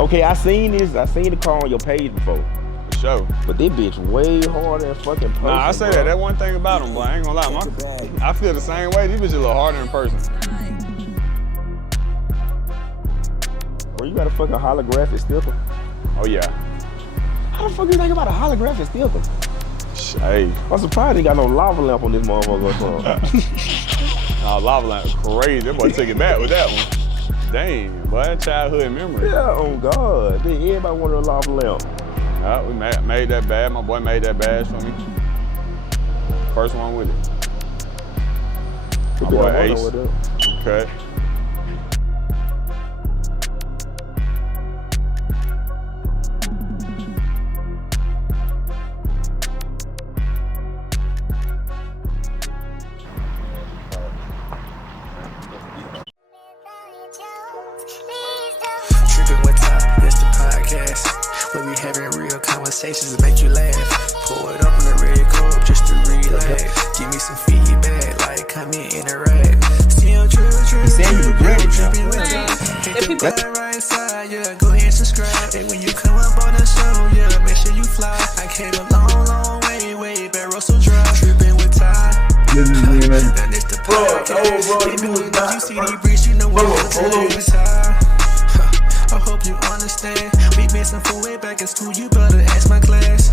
Okay, I seen the car on your page before. For sure. But this bitch way harder than fucking person. Nah, I say bro. that one thing about them, boy. I ain't gonna lie, I feel the same way. These bitches a little harder in person. Bro, you got a fucking holographic sticker? Oh yeah. How the fuck you think about a holographic sticker? Hey. I'm surprised they got no lava lamp on this motherfucker or something. Nah, lava lamp crazy. That boy took it back with that one. Dang, boy, childhood memory. Yeah, oh God. Then everybody wanted a lava lamp. Nah, we made that bad. My boy made that badge for me. First one with it. My boy Ace. Cut. Trippin Wit Ty, it's the podcast where we having real conversations that make you laugh. Pour it up in the red cup just to relax. Give me some feedback, like, comment, interact. Still true, Trippin Wit Ty. Hit the button right side, yeah. Go ahead and subscribe. And when you come up on the show, yeah, make sure you fly. I came a long, long way, barrel so dry. Trippin Wit Ty. Now this the podcast. Baby, when you see these bricks, you know what it's high. I hope you understand. We missing for way back in school. You better ask my class.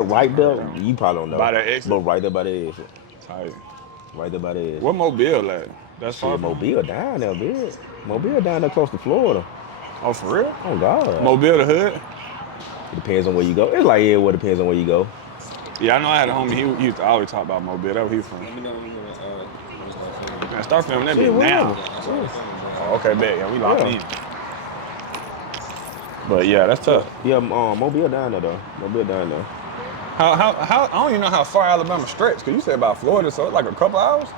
Right there, you probably don't know. By the exit? But right there by the exit. Tight. Right there by the exit. What Mobile at? That's far Shit, from Mobile down there, bitch. Mobile down there close to Florida. Oh, for real? Oh, God. Mobile the hood? It depends on where you go. It's like, yeah, well, it depends on where you go. Yeah, I know I had a homie, he used to always talk about Mobile. That's where he from. Let me know when you want to Man, start filming that Shit, bitch now. whatever. Oh, okay, bet. Yeah, we locked Yeah. in. But yeah, that's tough. Yeah, Mobile down there, though. Mobile down there. How I don't even know how far Alabama stretch, cause you said about Florida, so it's like a couple hours?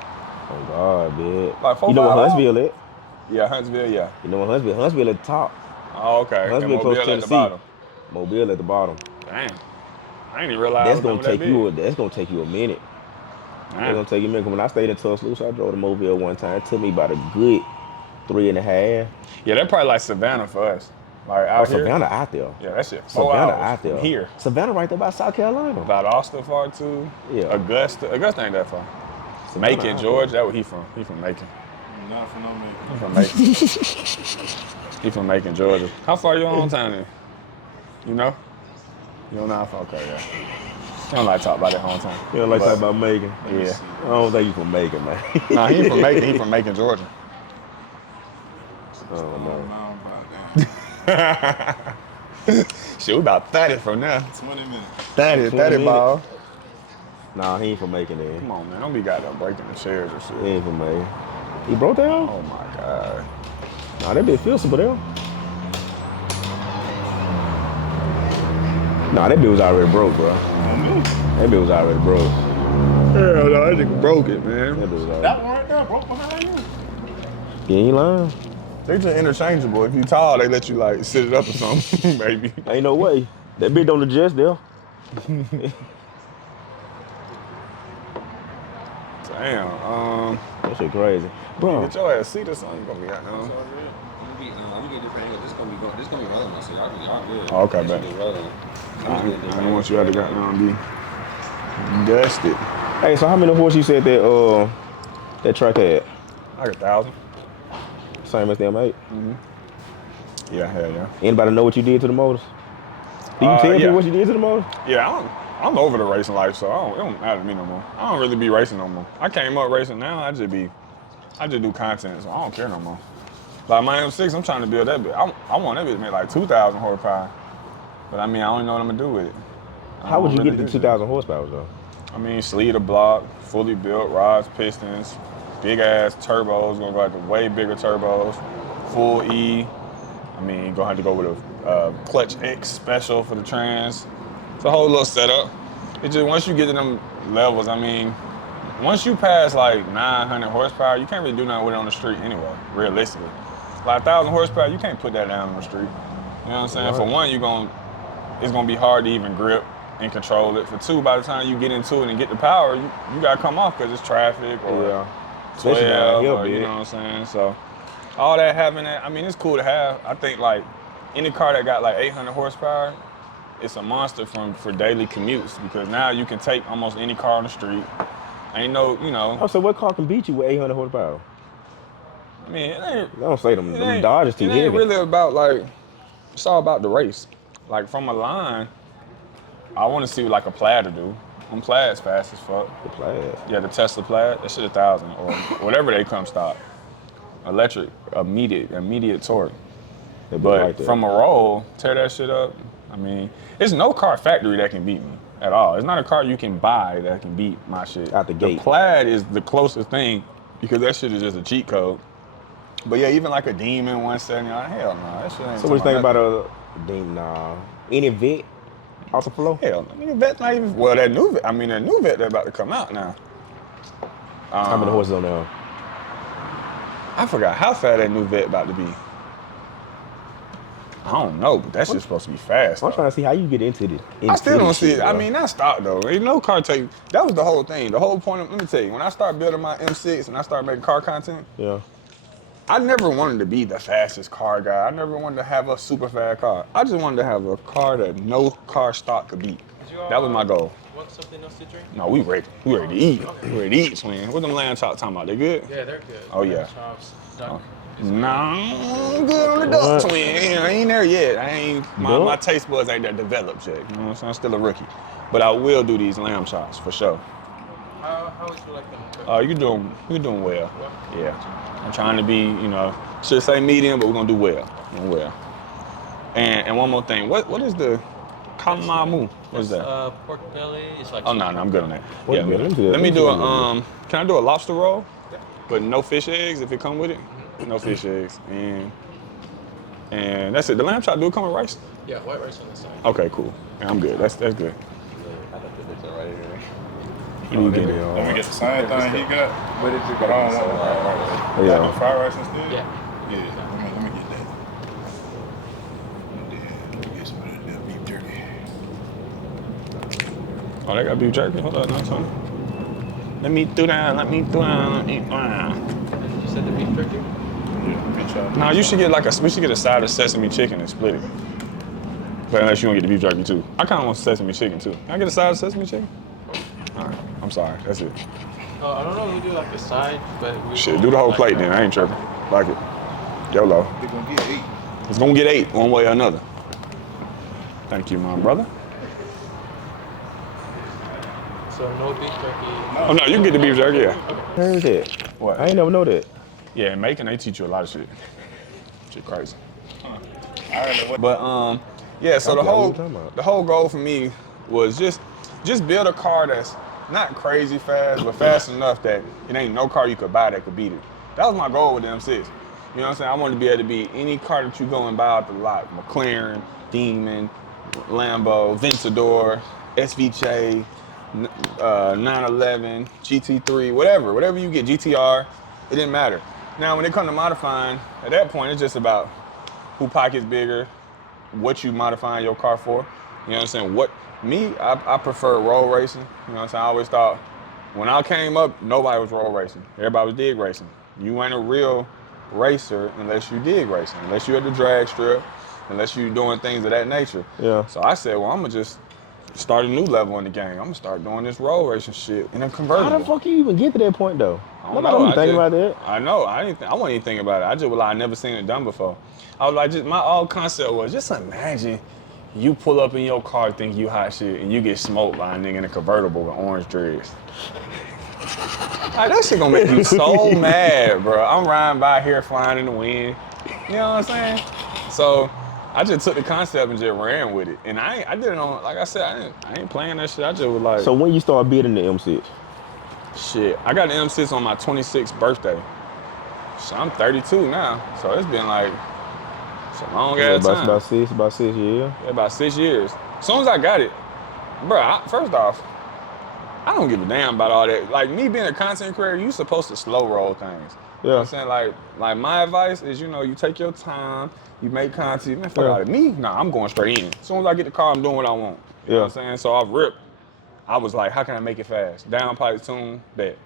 Oh, God, bitch. Like 4 You know what 5 hours? Huntsville is? Yeah, Huntsville, yeah. You know what Huntsville? Huntsville at the top. Oh, okay. Huntsville And close to Mobile at the Tennessee. bottom. Mobile at the bottom. Damn. I didn't even realize That's Alabama gonna take that you. big. That's gonna take you a minute. Damn. It's gonna take you a minute. 'Cause when I stayed in Tuscaloosa, I drove to Mobile one time. It took me about a good 3.5. Yeah, they're probably like Savannah for us. Like out here. Savannah out there. Yeah, that shit. 4 Savannah hours out there. from here. Savannah right there by South Carolina. About Austin far too. Yeah. Augusta ain't that far. Savannah Macon, out Georgia. That's where he from. He from Macon. Not for no man. He from Macon. He from Macon, Georgia. How far you on hometown then? You know? You don't know how far? Okay, yeah. You don't like talk about that hometown. You don't like But- talking about Macon? Yeah. I don't think you from Macon, man. Nah, he from Macon. He from Macon, Georgia. I don't know. No, about that. Shit, we about 30 from now. 20 minutes. 30 20 ball. minutes. Nah, he ain't from Macon then. Come on, man. Don't be goddamn breaking the chairs and He shit. ain't from Macon. He broke down? Oh my God. Nah, that bitch feelable there. Nah, that bitch was already broke, bro. That bitch was already broke. Hell no, that nigga broke it, man. That bitch was already. That one right there broke behind you. You ain't lying. They just interchangeable. If you tall, they let you like sit it up or something, maybe. Ain't no way. That bitch don't adjust there. Damn. That shit crazy. Bro, Get your ass seat or something. You gonna be out now. I'm gonna get different angle. This gonna be rolling. So y'all good. Oh, okay, This bet. shit is rolling. I don't want you out to goddamn be dusted. hey, so how many horses you said that track had? Like 1,000. Same as them 8. Yeah, hell yeah. Anybody know what you did to the motors? Do you tell yeah. people what you did to the motors? Yeah, I'm over the racing life, so it don't matter to me no more. I don't really be racing no more. I came up racing now. I just do content, so I don't care no more. Like my M6, I'm trying to build that bit. I want that bit to make like 2,000 horsepower. But I mean, I don't even know what I'm gonna do with it. How would you really get it to do 2,000 horsepower though? I mean, sleeve the block, fully built, rods, pistons, big ass turbos. Gonna go like the way bigger turbos, full E. I mean, gonna have to go with a clutch X special for the trans. It's a whole little setup. It just once you get to them levels, I mean, once you pass like 900 horsepower, you can't really do nothing with it on the street anyway. Realistically, like 1,000 horsepower, you can't put that down on the street. You know what I'm saying? Right. For one, it's gonna be hard to even grip and control it. For two, by the time you get into it and get the power, you gotta come off because it's traffic or Especially down 12, here, or, you big. know what I'm saying? So all that having that, I mean, it's cool to have. I think like any car that got like 800 horsepower, it's a monster for daily commutes because now you can take almost any car on the street. Ain't no, you know. Oh, so what car can beat you with 800 horsepower? I mean, it ain't. I don't say them Dodgers too It ain't heavy. really about like. It's all about the race. Like from a line, I want to see what like a Plaid to do. Them Plaids fast as fuck. The Plaid. Yeah, the Tesla Plaid, that shit 1,000 or whatever they come stock. Electric, immediate torque. They be But like that. from a roll, tear that shit up. I mean, there's no car factory that can beat me at all. It's not a car you can buy that can beat my shit. Out the gate. The Plaid is the closest thing because that shit is just a cheat code. But yeah, even like a Demon 170, hell no, that shit ain't. So what you think about nothing. any vet off the floor? Hell, nigga, Vet's not even. Well, that new Vet that's about to come out now. How many horses on there? I forgot how fast that new Vet about to be. I don't know, but that shit's supposed to be fast. I'm though. trying to see how you get into this. I still don't see it. I mean, that's stock though. Ain't no car take. That was the whole thing. The whole point of, let me tell you, when I started building my M6 and I started making car content, Yeah. I never wanted to be the fastest car guy. I never wanted to have a super fast car. I just wanted to have a car that no car stock could beat. That was my goal. Want something else to drink? No, we ready. We ready to eat. We ready to eat, twin. What them lamb chops talking about? They good? Yeah, they're good. Oh, yeah. Chops, duck. No, I'm good on the duck, twin. I ain't there yet. I ain't. My taste buds ain't that developed yet. You know what I'm saying? I'm still a rookie. But I will do these lamb chops for sure. How would you like them cooked? You're doing well. Yeah. I'm trying to be, you know, should say medium, but we're gonna do well. Doing well. And one more thing. What is the kalamamu? What is that? Pork belly. It's like. Oh no, I'm good on that. Wait Yeah, a minute, let let me me do do that. can I do a lobster roll? But no fish eggs if it come with it? No fish eggs. And that's it. The lamb chop, do it come with rice? Yeah, white rice on the side. Okay, cool. Yeah, I'm good. That's good. I thought this was right here. What do you get? Let me get the same thing he got. But it's But I don't want the fried rice. Yeah. Like the fried rice instead? Yeah. Yeah, let me get that. And then let me get some of that beef jerky. Oh, they got beef jerky? Hold on, no, son. Let me do that. You said the beef jerky? Yeah, good job. No, you should get we should get a side of sesame chicken and split it. But unless you want to get the beef jerky too. I kind of want sesame chicken too. Can I get a side of sesame chicken? All right, I'm sorry. That's it. I don't know if we do like the side, but we Shit, do the whole plate then. I ain't tripping. Like it. YOLO. They're gonna get 8. It's gonna get 8 one way or another. Thank you, my brother. So no beef jerky. Oh no, you can get the beef jerky, yeah. Where's that? What? I ain't never know that. Yeah, in Macon, they teach you a lot of shit. Shit crazy. I heard that. But yeah. So Okay, what you talking about? the whole goal for me was just build a car that's not crazy fast, but fast enough that it ain't no car you could buy that could beat it. That was my goal with the M6. You know what I'm saying? I wanted to be able to beat any car that you go and buy out the lot. McLaren, Demon, Lambo, Ventador, SVJ, 911, GT3, whatever you get, GTR, it didn't matter. Now, when it comes to modifying, at that point, it's just about who pocket's bigger, what you modifying your car for. You know what I'm saying? I prefer road racing. You know what I'm saying? I always thought, when I came up, nobody was road racing. Everybody was dig racing. You ain't a real racer unless you dig racing, unless you at the drag strip, unless you doing things of that nature. Yeah. So I said, well, I'm gonna just start a new level in the game. I'm gonna start doing this road racing shit in a convertible. How the fuck you even get to that point though? I don't Nobody know. even think about that. I know. I wasn't even thinking about it. I just was like, I never seen it done before. I was like, my all concept was just imagine you pull up in your car think you hot shit and you get smoked by a nigga in a convertible with orange dreads. Like, that shit gonna make you so mad, bro. I'm riding by here flying in the wind. You know what I'm saying? So I just took the concept and just ran with it. And I did it on, like I said, I ain't playing that shit. I just was like, So when you start building the M6? shit. I got the M6 on my 26th birthday. So I'm 32 now. So it's been like, it's a long ass time. About 6 years. Yeah, about 6 years. As soon as I got it, bro, first off, I don't give a damn about all that. Like, me being a content creator, you supposed to slow roll things. You know what I'm saying? Like my advice is, you take your time, you make content, man, fuck out of me. Nah, I'm going straight in. As soon as I get the car, I'm doing what I want. You know what I'm saying? So I was like, how can I make it fast? Down pipe tune, bet.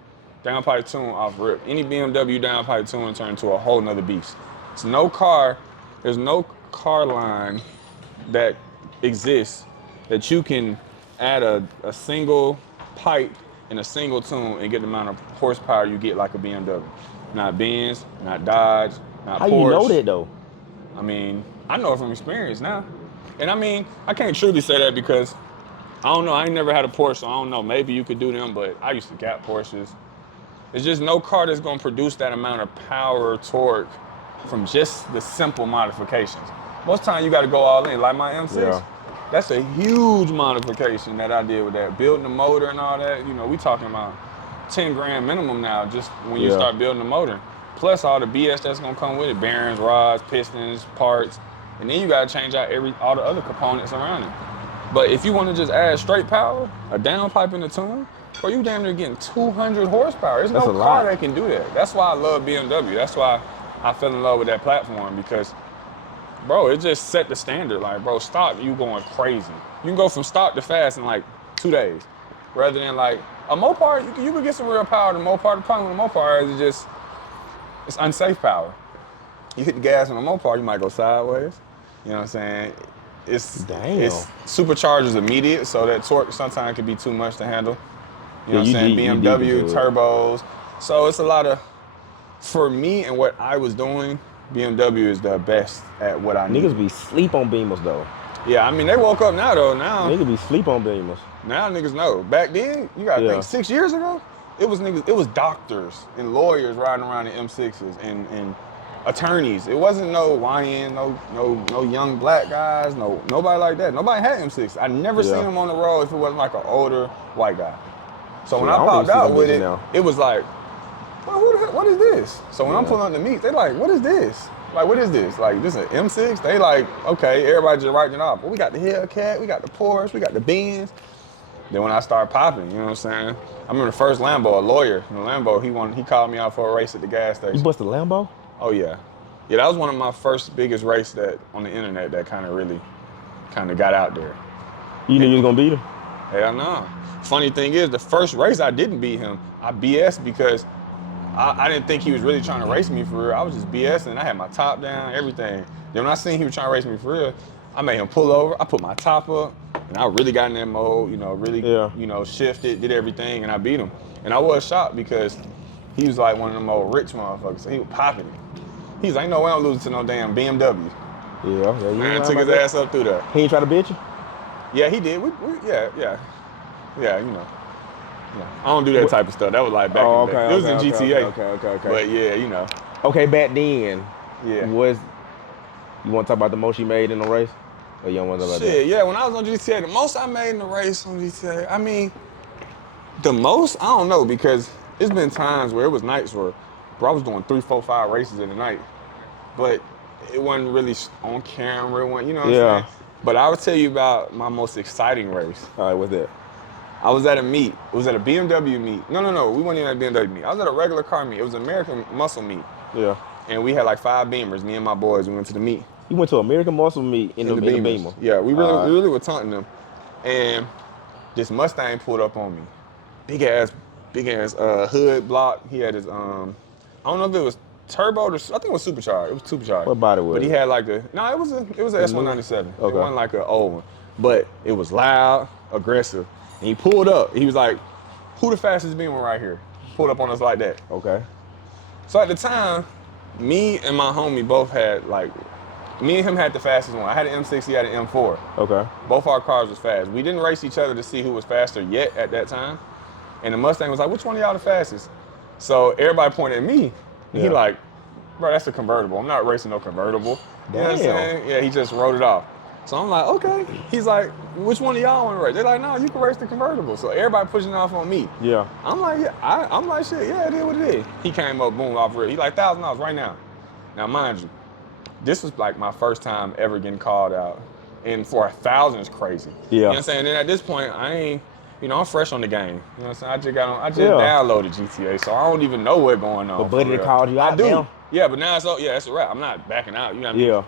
Downpipe tune off rip. Any BMW downpipe tune turn into a whole nother beast. There's no car line that exists that you can add a single pipe in a single tune and get the amount of horsepower you get like a BMW. Not Benz, not Dodge, not How Porsche. you know that though? I mean, I know it from experience now. And I mean, I can't truly say that because I don't know. I ain't never had a Porsche, so I don't know. Maybe you could do them, but I used to gap Porsches. There's just no car that's gonna produce that amount of power, or torque from just the simple modifications. Most time you gotta go all in, like my M6. Yeah. That's a huge modification that I did with that. Building the motor and all that, you know, we talking about 10 grand minimum now just when you start building the motor. Plus all the BS that's gonna come with it, bearings, rods, pistons, parts, and then you gotta change out all the other components around it. But if you wanna just add straight power, a downpipe in the tune, bro, you damn near getting 200 horsepower. There's That's no a car lot. that can do that. That's why I love BMW. That's why I fell in love with that platform because, bro, it just set the standard. Like, bro, stock, you going crazy. You can go from stock to fast in like 2 days. Rather than like a Mopar, you can get some real power to Mopar. The problem with a Mopar is it's unsafe power. You hit the gas on a Mopar, you might go sideways. You know what I'm saying? It's superchargers immediate, so that torque sometimes can be too much to handle. You know what I'm saying? BMW, turbos. So it's a lot of, for me and what I was doing, BMW is the best at what I need. Niggas be sleep on Beamers though. Yeah, I mean, they woke up now though. Now Niggas be sleep on Beamers. Now niggas know. Back then, you gotta think 6 years ago, it was niggas, it was doctors and lawyers riding around in M6s and attorneys. It wasn't no YN, no young black guys, nobody like that. Nobody had M6. I never seen them on the road if it wasn't like an older white guy. So when I popped out with it, it was like, well, what is this? So when I'm pulling up the meat, they like, what is this? Like, what is this? Like, this is an M6? They like, okay, everybody just writing it off. Well, we got the Hellcat, we got the Porsche, we got the Benz. Then when I started popping, you know what I'm saying? I remember the first Lambo, a lawyer in the Lambo, he called me out for a race at the gas station. You busted a Lambo? Oh yeah. Yeah, that was one of my first biggest race that on the internet that kind of really got out there. You knew you was gonna beat him? Hell no. Funny thing is, the first race I didn't beat him. I BS'd because I didn't think he was really trying to race me for real. I was just BSing. I had my top down, everything. Then when I seen he was trying to race me for real, I made him pull over. I put my top up, and I really got in that mode. You know, really, shifted, did everything, and I beat him. And I was shocked because he was like one of them old rich motherfuckers. So he was popping it. He's like, ain't no way I'm losing to no damn BMW. Yeah. Man, took his ass up through there. He ain't try to bitch you? Yeah, he did. Yeah, you know. Yeah. I don't do that type of stuff. That was like back in the day. It was in GTA. Okay. But yeah, you know. Okay, back then, you want to talk about the most you made in the race? Or you don't want to talk about that? Yeah, when I was on GTA, the most I made in the race on GTA, I mean, the most, I don't know, because it's been times where it was nights where, bro, I was doing 3, 4, 5 races in the night. But it wasn't really on camera, you know what I'm saying? But I would tell you about my most exciting race. All right, what's that? I was at a meet. It was at a BMW meet. No, we weren't even at a BMW meet. I was at a regular car meet. It was an American Muscle meet. Yeah. And we had like 5 Beamers, me and my boys. We went to the meet. You went to American Muscle meet in the Beamer? Yeah, we really were taunting them. And this Mustang pulled up on me. Big ass hood block. He had his, I don't know if it was turbo or, I think it was supercharged. It was supercharged. What body was it? But he had like it was an S197. Okay. It wasn't like an old one. But it was loud, aggressive. And he pulled up. He was like, who the fastest Beamer right here? Pulled up on us like that. Okay. So at the time, me and my homie both had me and him had the fastest one. I had an M6, he had an M4. Okay. Both our cars was fast. We didn't race each other to see who was faster yet at that time. And the Mustang was like, which one of y'all the fastest? So everybody pointed at me. And he like, bro, that's a convertible. I'm not racing no convertible. You know what I'm saying? Yeah, he just wrote it off. So I'm like, okay. He's like, which one of y'all want to race? They're like, no, you can race the convertible. So everybody pushing off on me. Yeah. I'm like, I'm like, shit, yeah, it is what it is. He came up, boom, off rip. He like, $1,000 right now. Now, mind you, this was like my first time ever getting called out. And for 1,000 is crazy. Yeah. You know what I'm saying? And then at this point, I ain't, I'm fresh on the game. You know what I'm saying? I just downloaded GTA, so I don't even know what's going on. But Buddy called you out. I do. Yeah, but now it's that's a wrap. I'm not backing out. You know what I mean? Yeah.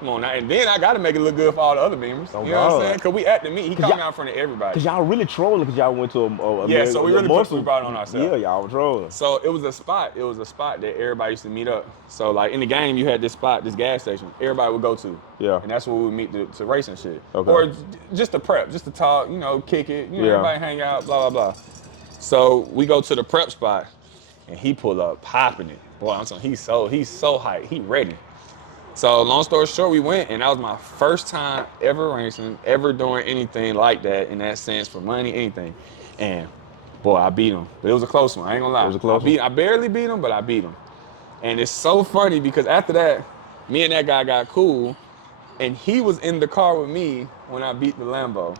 Come on now. And then I got to make it look good for all the other Beamers. Oh, You know what I'm God. saying? Because we at the meet. He called me y'all- out in front of everybody. Cause y'all really trolling because y'all went to a Yeah, so we really muscle. we brought it on ourselves. Yeah, y'all were trolling. So it was a spot. It was a spot that everybody used to meet up. So like in the game, you had this spot, this gas station. Everybody would go to. Yeah. And that's where we would meet to race and shit. Okay. Or just to prep, just to talk. You know, kick it. You know, Yeah. everybody hang out. Blah blah blah. So we go to the prep spot, and he pull up popping it. Boy, I'm saying he's so hyped. He ready. So long story short, we went, and that was my first time ever racing, ever doing anything like that in that sense for money, anything. And boy, I beat him. But it was a close one. I ain't gonna lie. It was a close one. I barely beat him, but I beat him. And it's so funny because after that, me and that guy got cool, and he was in the car with me when I beat the Lambo.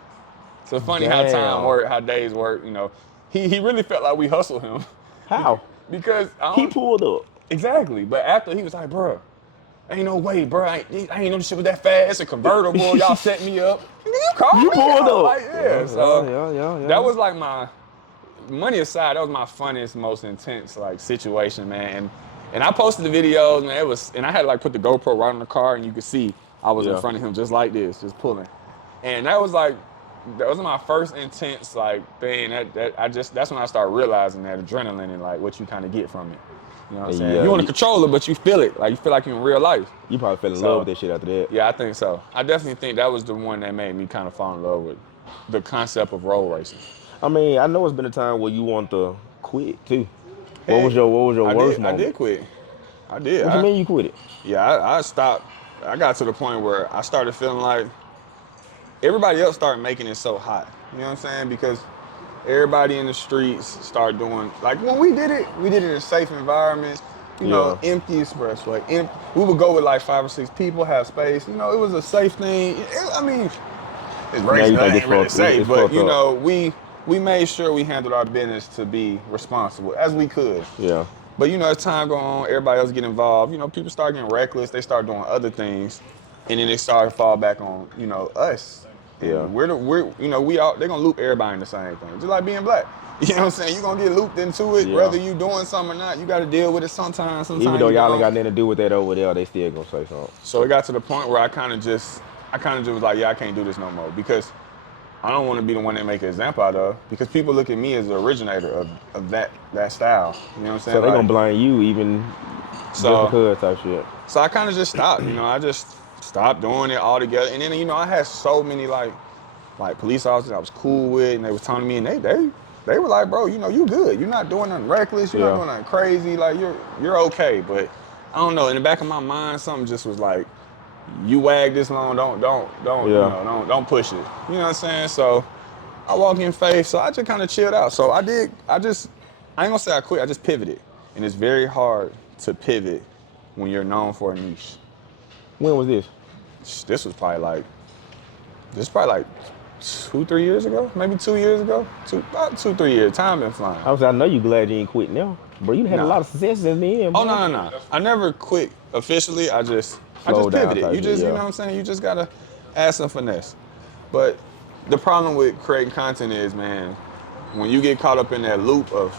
So funny how time Damn. work, how days work. You know, he really felt like we hustled him How? because I He don't, pulled up. exactly. But after he was like, bro. Ain't no way, bro. I ain't know this shit was that fast. It's a convertible. Y'all set me up. Nigga, you called You me pulled out. up. Like, yeah. So Yeah. that was like my, money aside, that was my funnest, most intense like situation, man. And I posted the videos, man. It was, and I had to like put the GoPro right on the car, and you could see I was in Yeah. front of him just like this, just pulling. And that was my first intense like thing. That's when I started realizing that adrenaline and like what you kind of get from it. You know what I'm saying? Yeah, You want a you- controller, but you feel it. Like you feel like you're in real life. You probably fell in So- love with that shit after that. Yeah, I think so. I definitely think that was the one that made me kind of fall in love with the concept of road racing. I mean, I know it's been a time where you want to quit too. What Hey, was your I worst did, moment? I did quit. I did. What you mean you quit it? Yeah, I stopped. I got to the point where I started feeling like everybody else started making it so hot. You know what I'm saying? Because everybody in the streets started doing, like when we did it in a safe environment, you know, empty expressway. We would go with like 5 or 6 people, have space. You know, it was a safe thing. I mean, it's racing, you that think ain't it's really fucked- safe, it's but fucked you up. know, we made sure we handled our business to be responsible as we could. Yeah. But you know, as time go on, everybody else get involved. You know, people start getting reckless. They start doing other things, and then they start to fall back on, you know, us. And Yeah. they're gonna loop everybody in the same thing, just like being black. You know what I'm saying? You're gonna get looped into it, Yeah. whether you doing something or not. You got to deal with it sometimes. Even though you y'all don't. ain't got nothing to do with that over there, they still gonna say something. So it got to the point where I kind of just was like, yeah, I can't do this no more because I don't want to be the one that make an example out of. Because people look at me as the originator of that style. You know what I'm saying? So they Like, gonna blame you even So- just because type shit. So I kind of just stopped, you know, I just stopped doing it altogether. And then, you know, I had so many like police officers I was cool with, and they was telling me, and they were like, bro, you know, you good. You're not doing nothing reckless. You're Yeah. not doing nothing crazy. Like you're okay. But I don't know. In the back of my mind, something just was like, you wag this long, don't you know, don't push it. You know what I'm saying? So I walk in faith. So I just kind of chilled out. So I ain't gonna say I quit. I just pivoted, and it's very hard to pivot when you're known for a niche. When was this? This was probably like 2-3 years ago, maybe 2 years ago, about 2-3 years. Time been flying. I know you glad you ain't quit now, bro. You had a Nah. lot of success in the end. Oh bro. no. I never quit officially. I just Slow down pivoted. type You shit, just, you yeah. know what I'm saying? You just gotta add some finesse. But the problem with creating content is, man, when you get caught up in that loop of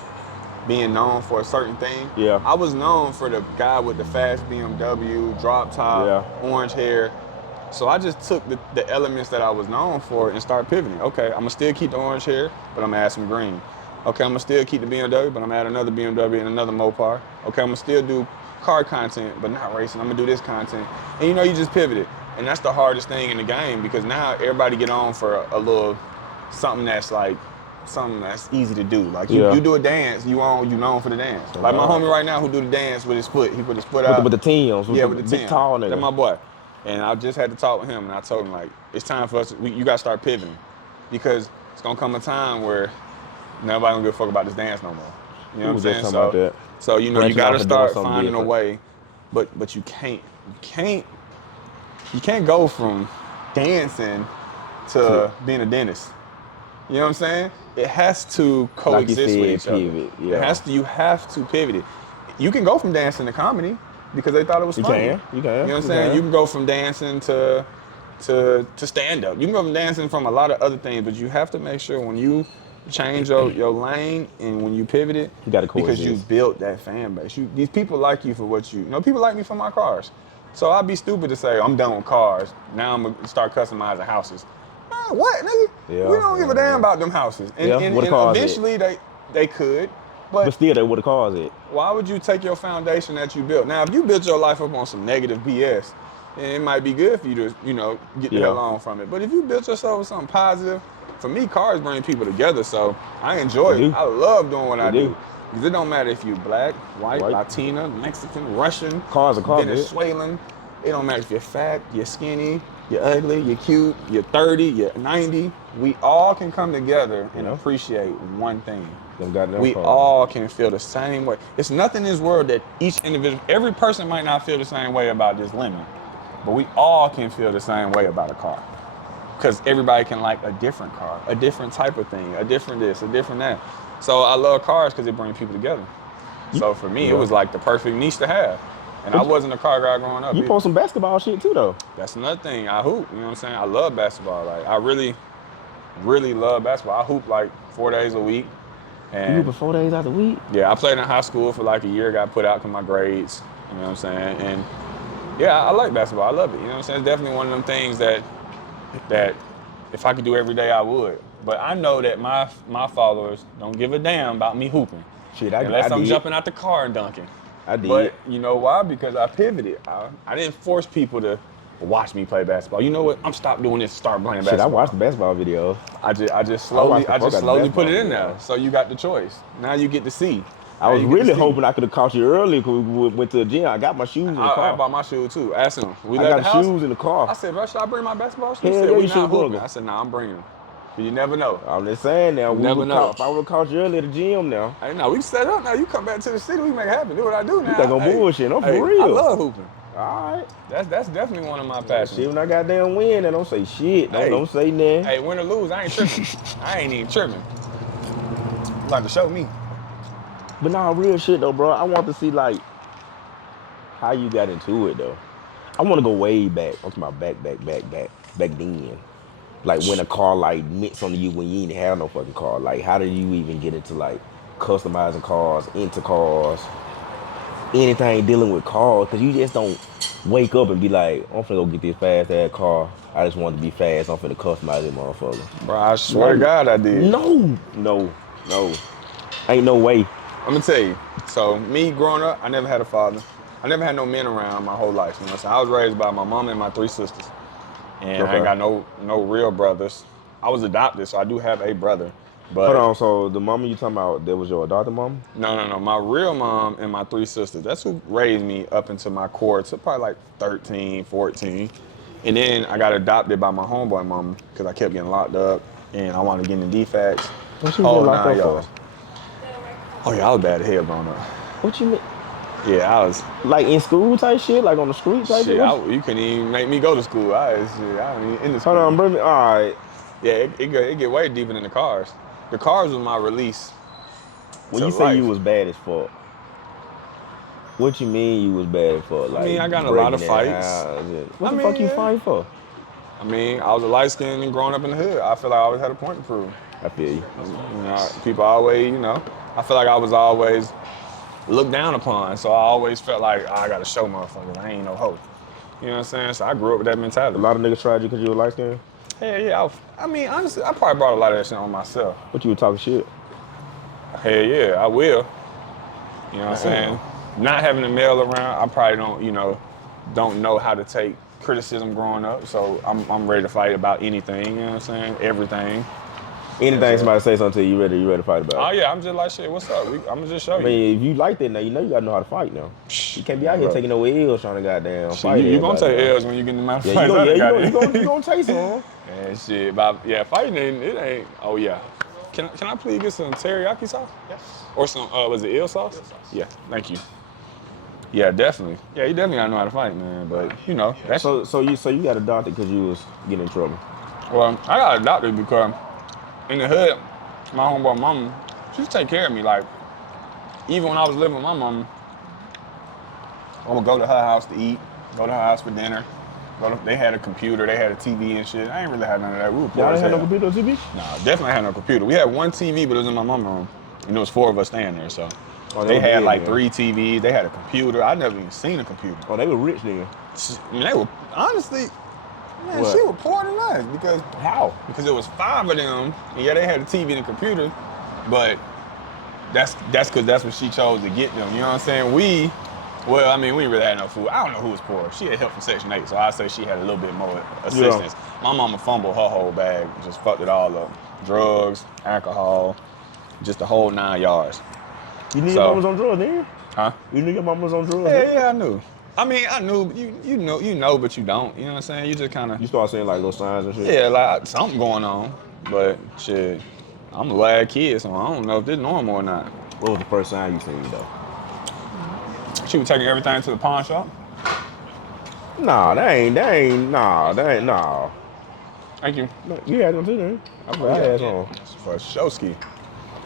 being known for a certain thing. Yeah. I was known for the guy with the fast BMW, drop top, Yeah. orange hair. So I just took the elements that I was known for and started pivoting. Okay, I'm gonna still keep the orange hair, but I'm gonna add some green. Okay, I'm gonna still keep the BMW, but I'm gonna add another BMW and another Mopar. Okay, I'm gonna still do car content, but not racing. I'm gonna do this content. And you know, you just pivoted. And that's the hardest thing in the game because now everybody get on for a little something that's easy to do. Like you do a dance, you known for the dance. Like my homie right now who do the dance with his foot. He put his foot out. With the Tims, Yeah, with the big Tim. tall nigga. That's my boy. And I just had to talk with him, and I told him, like, it's time for us, you got to start pivoting. Because it's going to come a time where nobody don't give a fuck about this dance no more. You know We what I'm was saying? just talking about that. So, you know, you Branching got off to and doing start something finding a different. way. But you can't go from dancing to being a dentist. You know what I'm saying? It has to Like you coexist said, with each other. pivot, yeah. You have to pivot it. You can go from dancing to comedy because they thought it was You funny. can. You know what I'm saying? You can go from dancing to stand up. You can go from dancing from a lot of other things, but you have to make sure when you change your lane and when you pivot it, You gotta because you coexist. built that fan base. These people like you for what you know. People like me for my cars. So I'd be stupid to say I'm done with cars. Now I'm gonna start customizing houses. Man, what, nigga? Yeah, We don't give a damn about them houses. And, Yeah, and, what the and cars eventually they could, But still, they would have caused it. why would you take your foundation that you built? Now, if you built your life up on some negative BS, then it might be good for you to, get the hell on from it. But if you built yourself with something positive, for me, cars bring people together, so I enjoy They it. do. I love doing what I They do. do. Because it don't matter if you're black, white, Latina, Mexican, Russian, Cars are cars, Venezuelan. It don't matter if you're fat, you're skinny, you're ugly, you're cute, you're 30, you're 90. We all can come together and appreciate one thing. Them goddamn We cars. all can feel the same way. It's nothing in this world that each individual, every person might not feel the same way about this lemon, but we all can feel the same way about a car. Because everybody can like a different car, a different type of thing, a different this, a different that. So I love cars because it brings people together. So for me, it was like the perfect niche to have. And I wasn't a car guy growing up. You either. post some basketball shit too, though. That's another thing. I hoop, you know what I'm saying? I love basketball. Like I really, really love basketball. I hoop like 4 days a week. You And hooping 4 days out the week? yeah, I played in high school for like a year, got put out because my grades, you know what I'm saying? And yeah, I like basketball. I love it. You know what I'm saying? It's definitely one of them things that if I could do every day, I would. But I know that my followers don't give a damn about me hooping. Shit, Unless I'm did. jumping out the car and dunking. I did. But you know why? Because I pivoted. I didn't force people to watch me play basketball. You know what? I'm stopped doing this and start playing Shit, I basketball. watched the basketball videos. I just watched the slowly fuck out the put it in basketball there. So you got the choice. Now you get to see. I Now was you get to really see. hoping I could have caught you earlier because we went to the gym. I got my shoes in the I car. bought my shoe too. Ask him. We I left got the the house. shoes in the car. I said, bro, should I bring my basketball shoes? Hell He said, yeah, we you not should bring hooping. them. I said, nah, I'm bringing them. You never know. I'm just saying now. You never know. If I would have caught you earlier at the gym now. Hey, no, we can set up now. You come back to the city, we make it happen. Do what I do now. You think I'm bullshit. I'm for real. I love hooping. All right. That's definitely one of my passions. Shit, when I goddamn win, I don't say shit. Hey. Don't say nothing. Hey, win or lose, I ain't tripping. I ain't even tripping. You like to show me. But nah, real shit though, bro. I want to see like how you got into it though. I want to go way back. I'm talking about back then. Like when a car like meant something to you when you didn't have no fucking car. Like how did you even get into like customizing cars, into cars, anything dealing with cars? Cause you just don't wake up and be like, I'm finna go get this fast ass car. I just want to be fast. I'm finna customize it, motherfucker. Bro, I swear to God I did. No. Ain't no way. I'm gonna tell you. So me growing up, I never had a father. I never had no men around my whole life. You know what I'm saying? I was raised by my mom and my 3 sisters. And I ain't got no real brothers. I was adopted, so I do have a brother. But Hold on, so the mama you talking about, that was your adopted mama? No. My real mom and my 3 sisters, that's who raised me up into my core to probably like 13, 14. And then I got adopted by my homeboy mama because I kept getting locked up and I wanted to get into defects. What you getting locked up for? Oh yeah, I was bad as hell growing up. What you mean? Yeah, I was. Like in school type shit? Like on the street type Shit, shit? you couldn't even make me go to school. I wasn't even in the school. Hold on, bring me. All right. Yeah, it get way deeper than the cars. The cars was my release. When to you say life. you was bad as fuck, what you mean you was bad as fuck? Like, mean, I got in a lot of breaking fights. down, what I the fuck mean, you yeah. fighting for? I mean, I was a light skinned and growing up in the hood. I feel like I always had a point to prove. I feel you. You know, people always, I feel like I was always looked down upon. So I always felt like I gotta show motherfuckers I ain't no hoe. You know what I'm saying? So I grew up with that mentality. A lot of niggas tried you because you were light skinned? Hell yeah. I mean, honestly, I probably brought a lot of that shit on myself. What you were talking shit? Hell yeah, I will. You know what I'm saying? Not having a male around, I probably don't know how to take criticism growing up. So I'm ready to fight about anything, you know what I'm saying? Everything. Anything somebody say something to you, you ready to fight about Oh it? yeah, I'm just like, shit, what's up? I'm gonna just show I you. mean, if you like that now, you gotta know how to fight now. You can't be out here Bro. taking no L's trying to goddamn Shit, fight. you gonna take everybody now. L's when you get in the mouth. Yeah, you gonna take some. And shit, fighting it ain't. Oh yeah. Can I please get some teriyaki sauce? Yes. Or some was it eel sauce? Yeah, thank you. Yeah, definitely. Yeah, you definitely gotta know how to fight, man. But that's So you got adopted because you was getting in trouble. well, I got adopted because in the hood, my homeboy mama, she used to take care of me. Like even when I was living with my mama, I would go to her house to eat, go to her house for dinner. They had a computer, they had a TV and shit. I ain't really had none of that. We were poor Y'all as didn't have no hell. computer or TV? Nah, definitely had no computer. We had one TV, but it was in my mama's room. And there was 4 of us staying there, so. Oh, They were had big like then. 3 TVs. They had a computer. I never even seen a computer. Oh, they were rich then. I mean, they were honestly, man, What? she was poor than us because How? it was 5 of them. And yeah, they had a TV and a computer, but that's because that's what she chose to get them. You know what I'm saying? We didn't really have no food. I don't know who was poor. She had help from Section 8, so I say she had a little bit more assistance. My mama fumbled her whole bag, just fucked it all up. Drugs, alcohol, just the whole 9 yards. You knew So- your mom was on drugs then? Huh? You knew your mom was on drugs Yeah, then? yeah, I knew. I mean, I knew, but you know, but you don't. You know what I'm saying? You just kind of, You start seeing like little signs and shit? yeah, like something going on. But shit, I'm a lad kid, so I don't know if this normal or not. What was the first sign you seen though? She was taking everything to the pawn shop. Nah, that ain't, nah. Thank you. No, you had them too, then. I put my ass on. For Showski.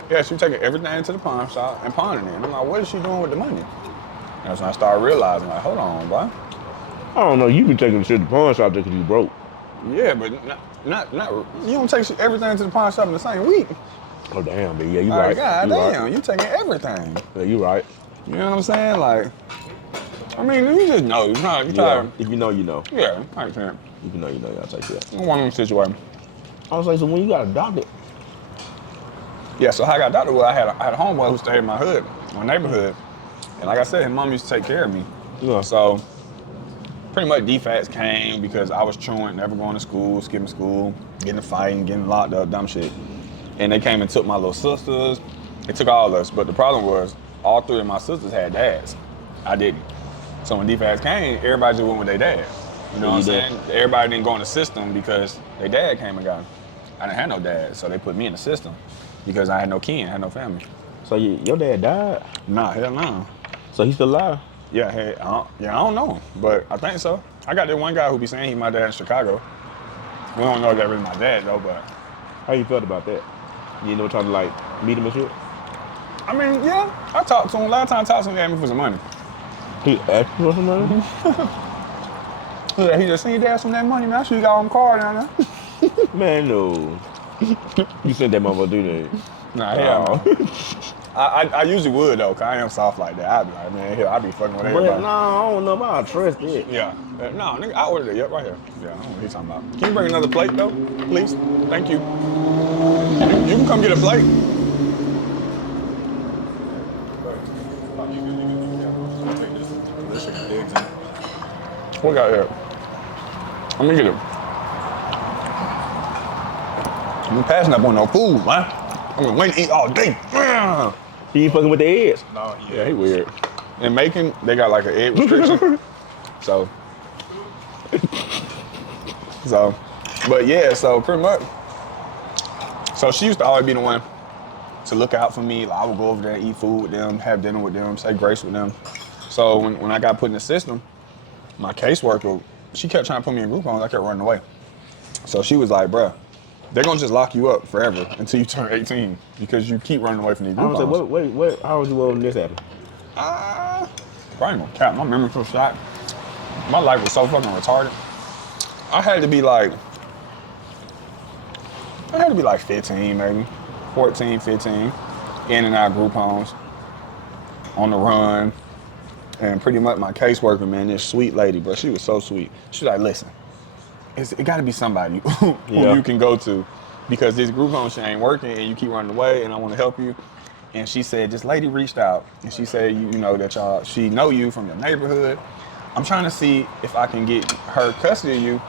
Yeah, she was taking everything to the pawn shop and pawning it. And I'm like, what is she doing with the money? That's when I started realizing, like, hold on, boy. I don't know, you be taking shit to the pawn shop just because you broke. Yeah, but not. You don't take everything to the pawn shop in the same week. Oh, damn, but yeah, you Like, right. God you damn, right. you taking everything. Yeah, you right. You know what I'm saying? Like, I mean, you just know. You try. Yeah, if you know, you know. Yeah, I understand. If you know, you know, you gotta take that. One of them situations. I was like, so when you got adopted, Yeah, so how I got adopted, well, I had a homeboy who stayed in my hood, my neighborhood. And like I said, his mom used to take care of me. Yeah. So pretty much defects came because I was truant, never going to school, skipping school, getting a fighting, getting locked up, dumb shit. And they came and took my little sisters. They took all of us. But the problem was all 3 of my sisters had dads. I didn't. So when defects came, everybody just went with their dad. You know what I'm saying? Everybody didn't go in the system because their dad came and got them. I didn't have no dad, so they put me in the system because I had no kin, had no family. so your dad died, Nah, hell no. so he's still alive. Yeah, hey, I don't know him, but I think so. I got that one guy who be saying he's my dad in Chicago. We don't know if that really my dad though, but How you felt about that? You know, trying to like meet him and shit? I mean, yeah, I talked to him. A lot of times I talked to him, he asked me for some money. He asked you for some money? Yeah, he just seen your dad some of that money, man. I sure you got on card down there. Man, no. You sent that motherfucker do that. Nah, hell no. I usually would though, cause I am soft like that. I'd be like, man, hell, I be fucking with But everybody. no, I don't know if I trust it. Yeah. No, nigga, I ordered it. Yep, right here. Yeah, I don't know what he's talking about. Can you bring another plate though, please? Thank you. You can come get a plate. What we got here? I'm gonna get it. I'm passing up on no food, man. I'm gonna wait to eat all day. He ain't fucking with the eggs. No, Yeah, he weird. In Macon, they got like an egg restriction. so, but yeah, so pretty much. So she used to always be the one to look out for me. Like I would go over there and eat food with them, have dinner with them, say grace with them. So when I got put in the system, my caseworker, she kept trying to put me in group homes. I kept running away. So she was like, bruh, they're gonna just lock you up forever until you turn 18 because you keep running away from these I group was like, homes. wait, how was you when this happened? Probably no cap. My memory was shot. My life was so fucking retarded. I had to be like 15 maybe, 14, 15, in and out of group homes, on the run. And pretty much my caseworker, man, this sweet lady, bro, she was so sweet. She was like, listen, it gotta be somebody who you can go to because this group home shit ain't working and you keep running away and I wanna help you. And she said, this lady reached out and she said, you know that she know you from your neighborhood. I'm trying to see if I can get her custody of you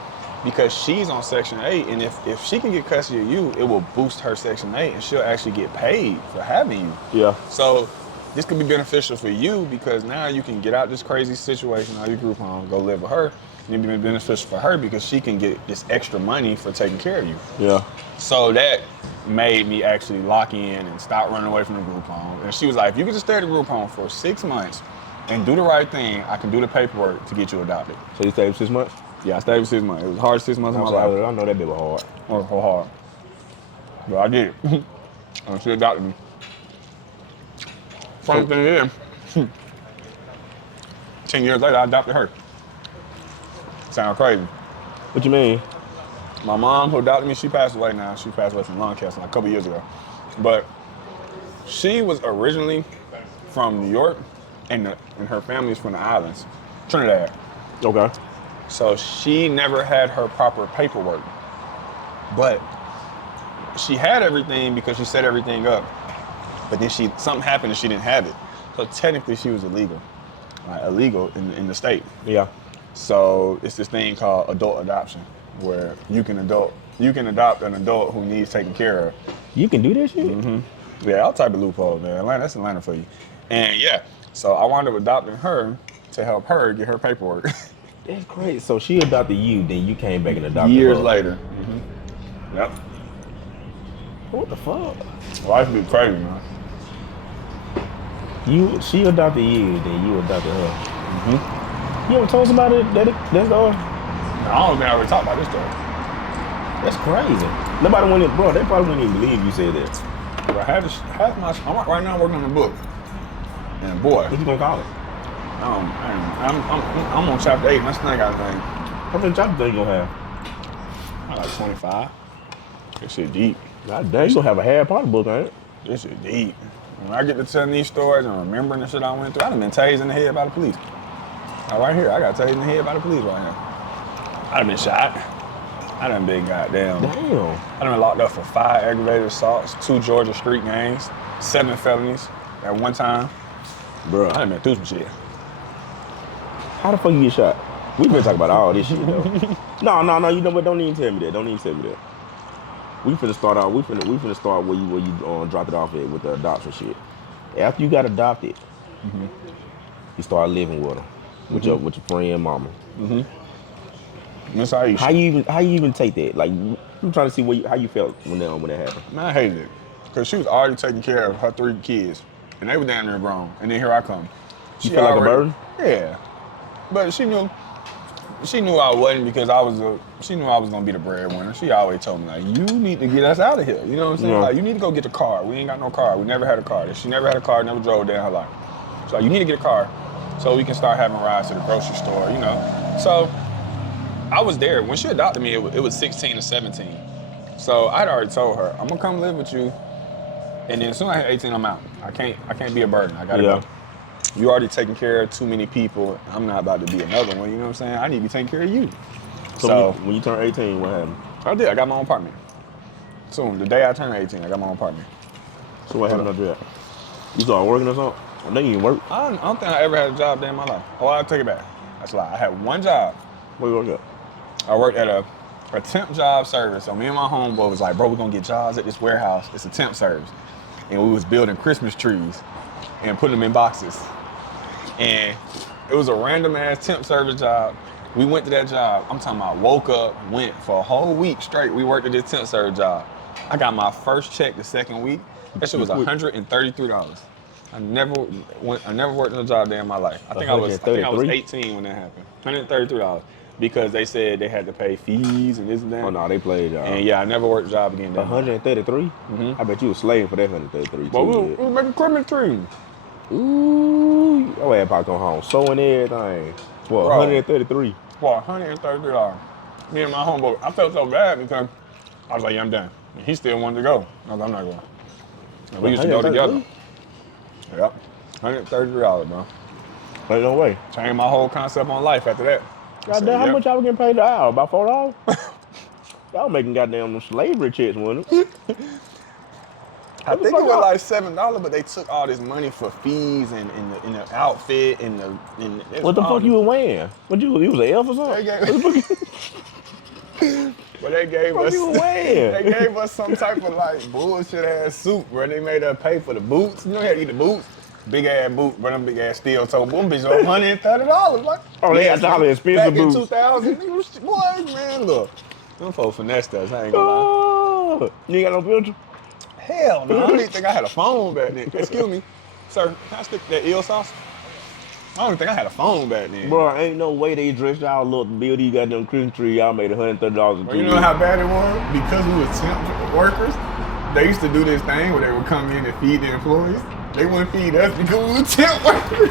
because she's on Section 8 and if she can get custody of you, it will boost her Section 8 and she'll actually get paid for having you. Yeah. So this could be beneficial for you because now you can get out this crazy situation out of your group home, go live with her. And it'd be beneficial for her because she can get this extra money for taking care of you. Yeah. So that made me actually lock in and stop running away from the group home. And she was like, if you can just stay at the group home for 6 months and do the right thing, I can do the paperwork to get you adopted. So you stayed 6 months? Yeah, I stayed for 6 months. It was hard 6 months of my life. I know that bit was hard. It was so hard. But I did it. And she adopted me. Funny thing is, 10 years later, I adopted her. Sound crazy. What you mean? My mom, who adopted me, she passed away now. She passed away from lung cancer like a couple years ago. But she was originally from New York, and her family's from the islands, Trinidad. Okay. So she never had her proper paperwork, but she had everything because she set everything up. But then something happened and she didn't have it. So technically she was illegal, illegal in the state. Yeah. So it's this thing called adult adoption, where you can adopt an adult who needs taken care of. You can do that shit? Mm-hmm. Yeah, all type of loopholes, man. Atlanta, that's Atlanta for you. And yeah, so I wound up adopting her to help her get her paperwork. That's great. So she adopted you, then you came back and adopted Years her. later. Mm-hmm. Yep. What the fuck? Life be crazy, man. She adopted you, then you adopted her. Mm-hmm. You ever told somebody that that's the No, I don't think I ever talked about this story. That's crazy. Nobody wouldn't, bro. They probably wouldn't even believe you said that. I'm right now working on a book. And boy, What you gonna call it? I'm on chapter 8, and that's the thing I think. How many chapters you gonna have? I like 25. This shit deep. God damn, you gonna have a Harry Potter book, ain't it? This shit deep. When I get to telling these stories and remembering the shit I went through, I done been tased in the head by the police. Now, right here, I got tased in the head by the police right now. I done been shot. I done been goddamn. Damn. I done been locked up for 5 aggravated assaults, 2 Georgia street gangs, 7 felonies at one time. Bro, I done been through some shit. how the fuck you get shot? We been talking about all this shit though. No, you know what? Don't even tell me that. Don't even tell me that. We finna start out. We finna start where you dropped it off at with the adoption shit. After you got adopted, you start living with them, with your friend, mama. That's how you How you even take that? Like, I'm trying to see how you felt when that happened. Man, I hated it. Because she was already taking care of her 3 kids. And they were down there grown. And then here I come. You feel like a burden? Yeah. But she knew I wasn't because she knew I was gonna be the breadwinner. She always told me, like, you need to get us out of here. You know what I'm saying? Yeah. Like, you need to go get a car. We ain't got no car. We never had a car. She never had a car, never drove down her life. So you need to get a car so we can start having rides to the grocery store, you know? So I was there. When she adopted me, it was 16 to 17. So I'd already told her, I'm gonna come live with you. And then as soon as I hit 18, I'm out. I can't be a burden. I gotta go. You already taking care of too many people. I'm not about to be another one, you know what I'm saying? I need to be taking care of you. So when you turn 18, what happened? I did. I got my own apartment. Soon, the day I turned 18, I got my own apartment. So what happened after that? You started working or something? I think you didn't work. I don't think I ever had a job day in my life. Oh, I'll take it back. That's a lie. I had one job. Where you work at? I worked at a temp job service. So me and my homeboy was like, bro, we're gonna get jobs at this warehouse. It's a temp service. And we was building Christmas trees and putting them in boxes. And it was a random ass temp service job. We went to that job. I'm talking about woke up, went for a whole week straight. We worked at this temp service job. I got my first check the second week. That shit was $133. I never worked in a job day in my life. I think I was 18 when that happened. $133 because they said they had to pay fees and this and that. Oh no, they played y'all. And yeah, I never worked a job again. 133? I bet you was slaving for that 133 But we too. were making Christmas trees. Ooh, your ass probably come home sewing everything. For 133. For $133. Me and my homeboy, I felt so bad because I was like, yeah, I'm done. And he still wanted to go. I was like, I'm not going. And we used to go together. Yep. $133, bro. Ain't no way. Changed my whole concept on life after that. Goddamn, how much y'all getting paid an hour? About $4? Y'all making goddamn slavery checks, wasn't it? I think it was like $7, but they took all this money for fees and the outfit and the. What the fuck you was wearing? What you was an elf or something? But they gave us. You wearing? They gave us some type of like bullshit ass suit where they made us pay for the boots. You know how to eat the boots? Big ass boot, but them big ass steel toe boom bitch $130. Like, oh, they got all the expensive boots. Back in 2000, boy, man, look. Them folks finessed us, I ain't gonna lie. Oh, you ain't got no filter? Hell no, I don't even think I had a phone back then. Excuse me, sir, can I stick that eel sauce? I don't even think I had a phone back then. Bro, ain't no way they dressed y'all up to build these goddamn Christmas tree. Y'all made $130 in 2 Well, you know how bad it was? Because we were temp workers, they used to do this thing where they would come in and feed the employees. They wouldn't feed us because we were temp workers.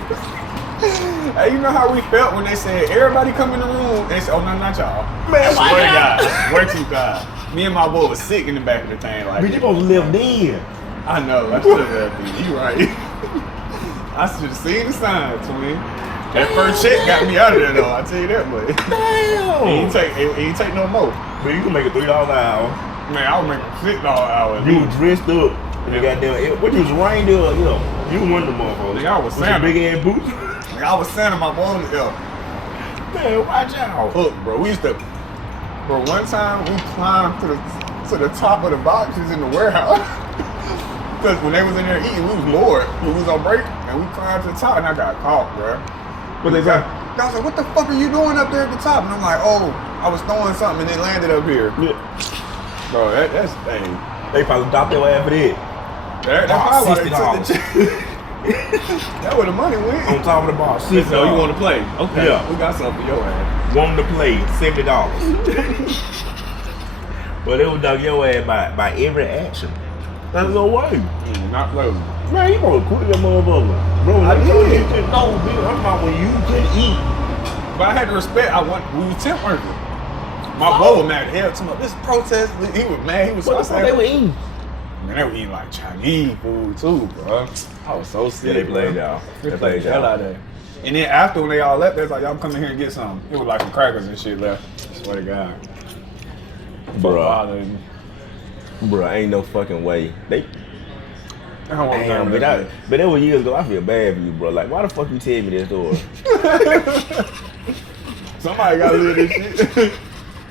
Hey, you know how we felt when they said, everybody come in the room? They said, oh, no, not y'all. Man, I swear to God, swear to God. Me and my boy was sick in the back of the thing. Like, Bitch, you supposed to live then. I know, I should have been. You right. I should have seen the sign, twin. That first check got me out of there, though. I tell you that, but Damn. he ain't take no more. But you can make it $3 an hour. Man, I was making $6 an hour. You was dressed up. And you goddamn, what you was reindeer, you know. You one of the motherfuckers. Nigga, I was with Santa. your big ass boots. Nigga, I was Santa, my boy. Man, watch out. Look, bro, we used to. Bro, one time we climbed to the top of the boxes in the warehouse. Because when they was in there eating, we was bored. We was on break, and we climbed to the top, and I got caught, bro. What they got? I was like, what the fuck are you doing up there at the top? And I'm like, oh, I was throwing something and it landed up here. Yeah. Bro, that's dang. They probably dropped their ass for that. That's probably why they took the check. That's where the money went. On top of the bar, $60. So you want to play? Okay. Yeah. We got something for your ass. Want to play, $70. But they would dog your ass by every action. There's no way. Not close. Man, you gonna quit that motherfucker. Bro, I you did. couldn't know, bitch. I'm talking about when you couldn't eat. But I had to respect. We was temp working. My boy was mad at hell to me. This protest, he was mad. He was What the so fuck they were eating? Man, they were eating like Chinese food too, bro. I was so sick. Yeah, they played y'all. They played hell y'all. out there. And then after when they all left, they was like, y'all come in here and get some. It was like some crackers and shit left. I swear to God. Bruh. Bruh, ain't no fucking way. Damn, but that was years ago. I feel bad for you, bro. Like, why the fuck you tell me this story? Somebody gotta live this shit.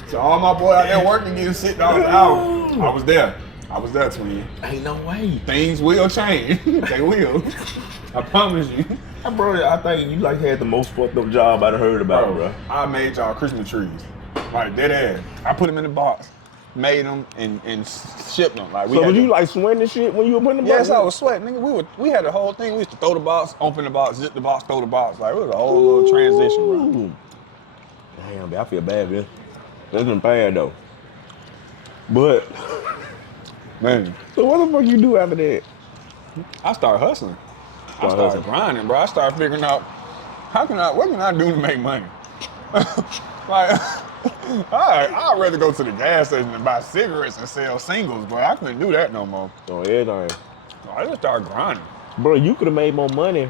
So all my boys out there working, getting $6 an hour. I was there, twin. Ain't no way. Things will change. They will. I promise you. Bro, I think you like had the most fucked up job I'd heard about, bro. I made y'all Christmas trees. Like dead ass. I put them in the box, made them, and shipped them. Like So was you like sweating and shit when you were putting the box? Yes, I was sweating, nigga. We had the whole thing. We used to throw the box, open the box, zip the box, throw the box. Like it was a whole little transition, bro. Damn, man, I feel bad, man. That's been bad though. But Man, so what the fuck you do after that? I started hustling. I started grinding, bro. I started figuring out what can I do to make money? Like, I'd rather go to the gas station and buy cigarettes and sell singles, bro. I couldn't do that no more. Oh, everything. So I just started grinding. Bro, you could have made more money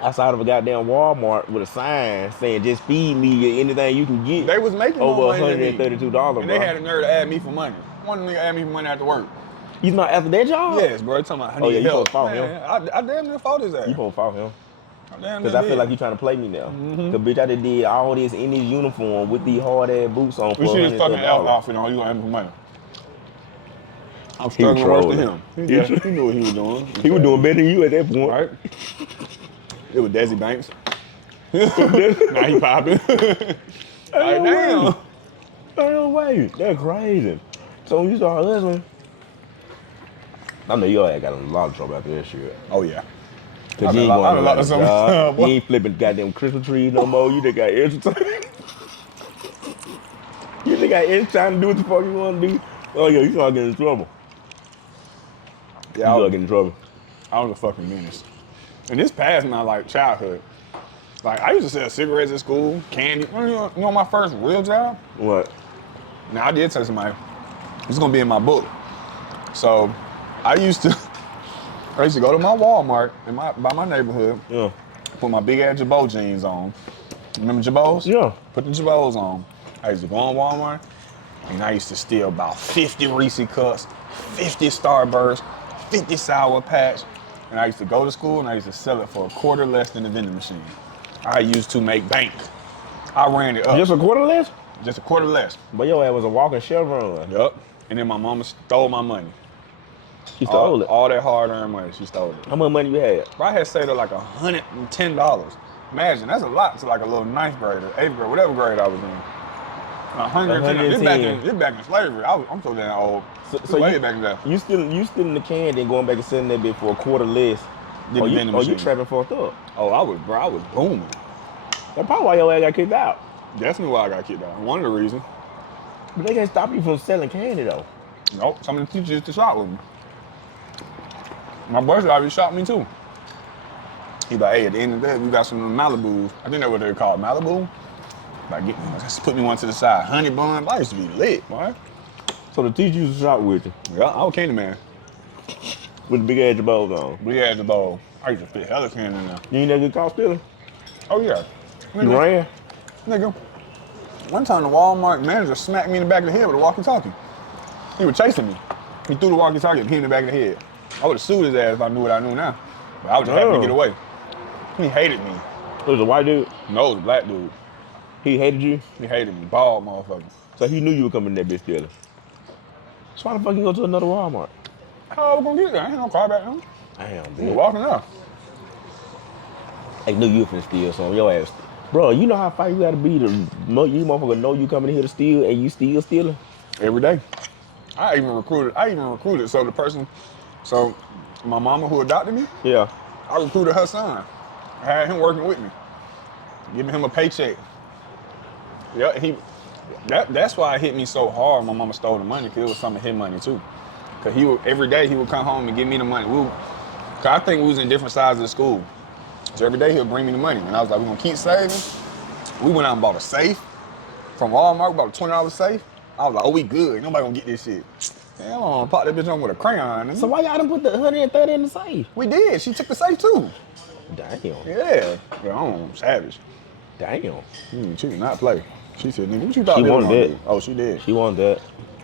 outside of a goddamn Walmart with a sign saying just feed me anything you can get. They was making over more money than me. $132, bro. And they had the nerve to add me for money. One nigga asked me for money after work. You not after that job? Yes, bro. He talking about I Oh, need yeah, you help. supposed to fault Man, I damn near fought his ass. You supposed to fault him. Damn Because near I feel did. like you trying to play me now. Cause bitch, I done did all this in this uniform with these hard ass boots on for We should have fucking elf $130. outfit on. You gonna have me for money. I'm He was struggling worse than trolling. him. He knew what he was doing. He was doing better than you at that point. Right? It was Desi Banks. Now he popping. Like, damn. No way. That's crazy. So when you start hustling, I know your ass got in a lot of trouble after that shit. Oh yeah. Cause you ain't going to lot of job. boy. You ain't flipping goddamn Christmas trees no more. You done got extra time. You done got extra time to do what the fuck you want to do. Oh yeah, you start getting in trouble. Yeah, You start getting in trouble. I was a fucking menace. And this past my like childhood. Like I used to sell cigarettes at school, candy. You know my first real job? What? Now I did tell somebody, it's gonna be in my book. So I used to go to my Walmart by my neighborhood, Yeah. put my big ass Jabot jeans on. Remember Jabots? Yeah. Put the Jabots on. I used to go on Walmart and I used to steal about 50 Reese cups, 50 Starburst, 50 Sour Patch. And I used to go to school and I used to sell it for a quarter less than the vending machine. I used to make bank. I ran it up. Just a quarter less? Just a quarter less. But your ass was a walking Chevron. Yup. And then my mama stole my money. She stole it. All that hard-earned money, she stole it. How much money you had? Bro, I had saved her like $110. Imagine, that's a lot to like a little 9th grader, 8th grade, whatever grade I was in. 110. This back in slavery. I'm so damn old. So way you, back in there. you still in the can, then going back and selling that bit for a quarter less. Did Oh, the you, vending oh, you machine. trapping fucked up. Oh, I was booming. That's probably why your ass got kicked out. Definitely why I got kicked out. One of the reasons. But they can't stop you from selling candy though. Nope, some of the teachers used to shop with me. My brother already shot me too. He like, hey, at the end of the day, we got some Malibus. I think that's what they call Malibu. Like, just put me one to the side. Honey bun, I used to be lit, boy. So the teacher used to shop with you Yeah, I was Candy Man. with the big ass bows on. We had the bowl. I used to fit hella can in there. You ain't never get caught stealing? Oh yeah. You ran? Nigga, one time the Walmart manager smacked me in the back of the head with a walkie-talkie. He was chasing me. He threw the walkie-talkie and hit me in the back of the head. I would have sued his ass if I knew what I knew now. But I was just happy to get away. He hated me. It was a white dude? No, it was a black dude. He hated you? He hated me. Bald motherfucker. So he knew you were coming in that bitch stealing. So why the fuck you go to another Walmart? How I was gonna get there? I ain't no car back then. Damn, We were bitch. walking up. I knew you were finna steal something. Your ass. Bro, you know how fight you gotta be to know you motherfucker know you coming in here to steal and you still stealing? Every day. I even recruited. So my mama who adopted me, Yeah. I recruited her son. I had him working with me, giving him a paycheck. Yeah, that's why it hit me so hard. My mama stole the money because it was some of his money too. Cause every day he would come home and give me the money. Cause I think we was in different sides of the school. So every day he'll bring me the money. And I was like, we're gonna keep saving. We went out and bought a safe from Walmart, we bought a $20 safe. I was like, oh, we good. Nobody gonna get this shit. Damn, I'm gonna pop that bitch on with a crayon. So why y'all done put the 130 in the safe? We did. She took the safe too. Damn. Yeah. I'm savage. Damn. She did not play. She said, nigga, what you thought She they was wanted gonna that. do? Oh, she did. She wanted that.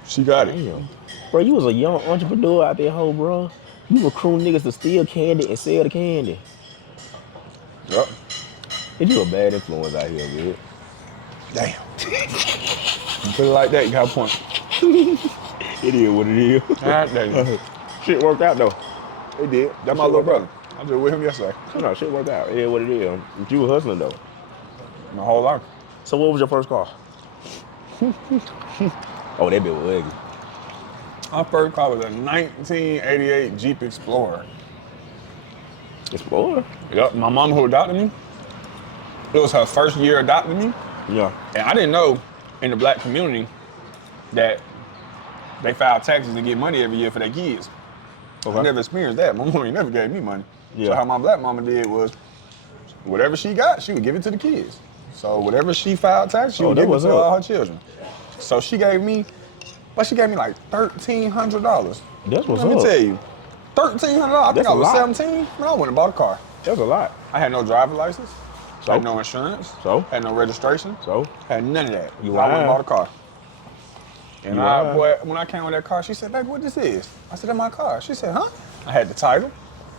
She got it. Damn. Bro, you was a young entrepreneur out there, hoe, bro. You recruiting niggas to steal candy and sell the candy. Yep. Did you a bad influence out here, bitch? Damn. You put it like that, you got a point. It is what it is. God damn. Shit worked out, though. It did. That's my little brother. I was just with him yesterday. No, shit worked out. It is what it is. But you were hustling, though. My whole life. So what was your first car? Oh, that bitch was ugly. My first car was a 1988 Jeep Explorer. Explorer? Yep. My mom who adopted me, it was her first year adopting me. Yeah. And I didn't know in the black community that they file taxes and get money every year for their kids. Okay. I never experienced that. My mom ain't never gave me money. Yeah. So how my black mama did was, whatever she got, she would give it to the kids. So whatever she filed taxes, she would that give it was to up. all her children. So she gave me like $1,300. That's what's Let me up. tell you, $1,300. I think That's I a was lot. 17. Man, I went and bought a car. That's a lot. I had no driver's license. So? Had no insurance. So? Had no registration. So? Had none of that. You So I went and lied. bought a car. And You I, lied. boy, when I came with that car, she said, baby, what this is? I said, that's my car. She said, huh? I had the title,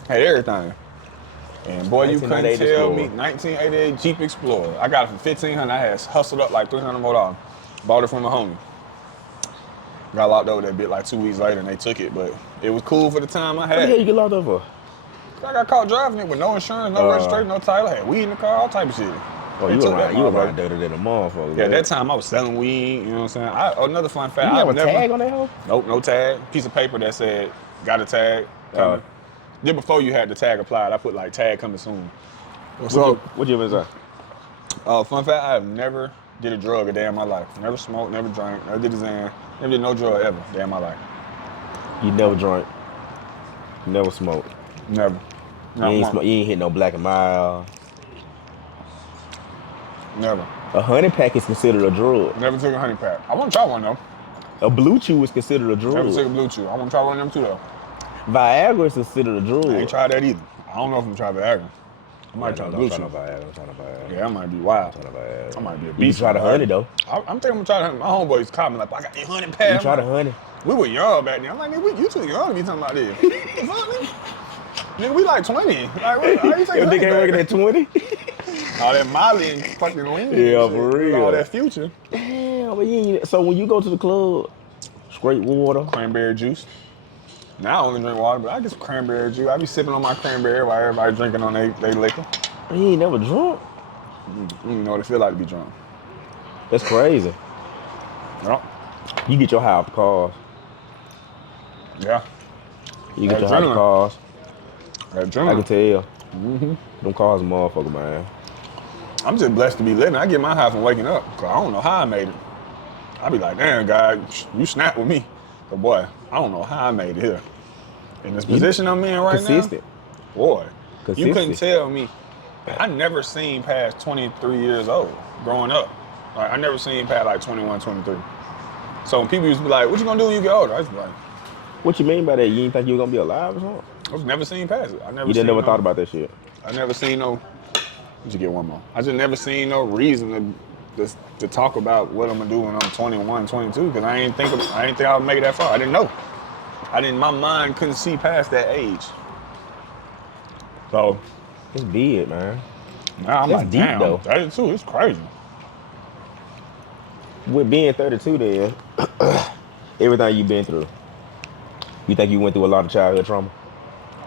had everything. And boy, you couldn't 1988 tell me, Explorer. 1988 Jeep Explorer. I got it for $1,500. I had hustled up like $300 more. Bought it from a homie. Got locked over that bit like 2 weeks later and they took it, but it was cool for the time I What the hell had. you get locked up for? I got caught driving it with no insurance, no registration, no title. I had weed in the car, all type of shit. Oh, They you took were that right. You were motherfucker. right dirty than a motherfucker. Yeah, man. that time I was selling weed, you know what I'm saying? Another fun fact, You have I a never, tag on that hoe? Nope, no tag. Piece of paper that said, got a tag. Coming. Then before you had the tag applied, I put like tag coming soon. What you been say? Fun fact, I have never did a drug a day in my life. Never smoked, never drank, never did a Xan, never did no drug ever a day in my life. You never drank. You never smoked. Never. You Not ain't, once. you ain't hit no Black and Mild. Never. A honey pack is considered a drug. Never took a honey pack. I want to try one though. A blue chew is considered a Never took drug. a blue chew. I want to try one of them too though. Viagra is considered a drug. I ain't tried that either. I don't know if I'm trying Viagra. I might try blue chew. Viagra. I'm trying to Viagra. Yeah, that might be wild. I'm trying to Viagra. I might be a You beast. try the honey though. I'm thinking I'm gonna try the honey. My homeboys called me like, I got the honey pack. You try the honey. We were young back then. I'm like, nigga, you too young to be talking about this. What the fuck, nigga? Nigga, we like 20. Like, what, how you Your taking dick ain't working honey at 20? pack? All that Molly and fucking lean. Yeah, and shit. for real. All that future. Damn, but you ain't, so when you go to the club, straight water. Cranberry juice. Now I only drink water, but I get some cranberry juice. I be sipping on my cranberry while everybody drinking on they liquor. You ain't never drunk. You don't know what it feel like to be drunk. That's crazy. Yep. You get your high off the cars. Yeah. You get your high off the Adrenaline. cars. I Adrenaline. can tell. Them cars a motherfucker, man. I'm just blessed to be living. I get my high from waking up, cause I don't know how I made it. I be like, damn, God, you snap with me. But boy, I don't know how I made it here. In this position I'm in right Consistent. now, boy, you couldn't Consistent. tell me. I never seen past 23 years old growing up. Like, I never seen past like 21, 23. So when people used to be like, what you gonna do when you get older? I was like, What you mean by that? You didn't think you were gonna be alive or something? I've never seen past it. I never You seen didn't never no, thought about that shit. I never seen no. Let you get one more. I just never seen no reason to talk about what I'm gonna do when I'm 21, 22, because I ain't think I would make it that far. I didn't know. My mind couldn't see past that age. So It's big, man. now I'm That's like, deep, damn, though. 32, it's crazy. With being 32, then everything you've been through, you think you went through a lot of childhood trauma?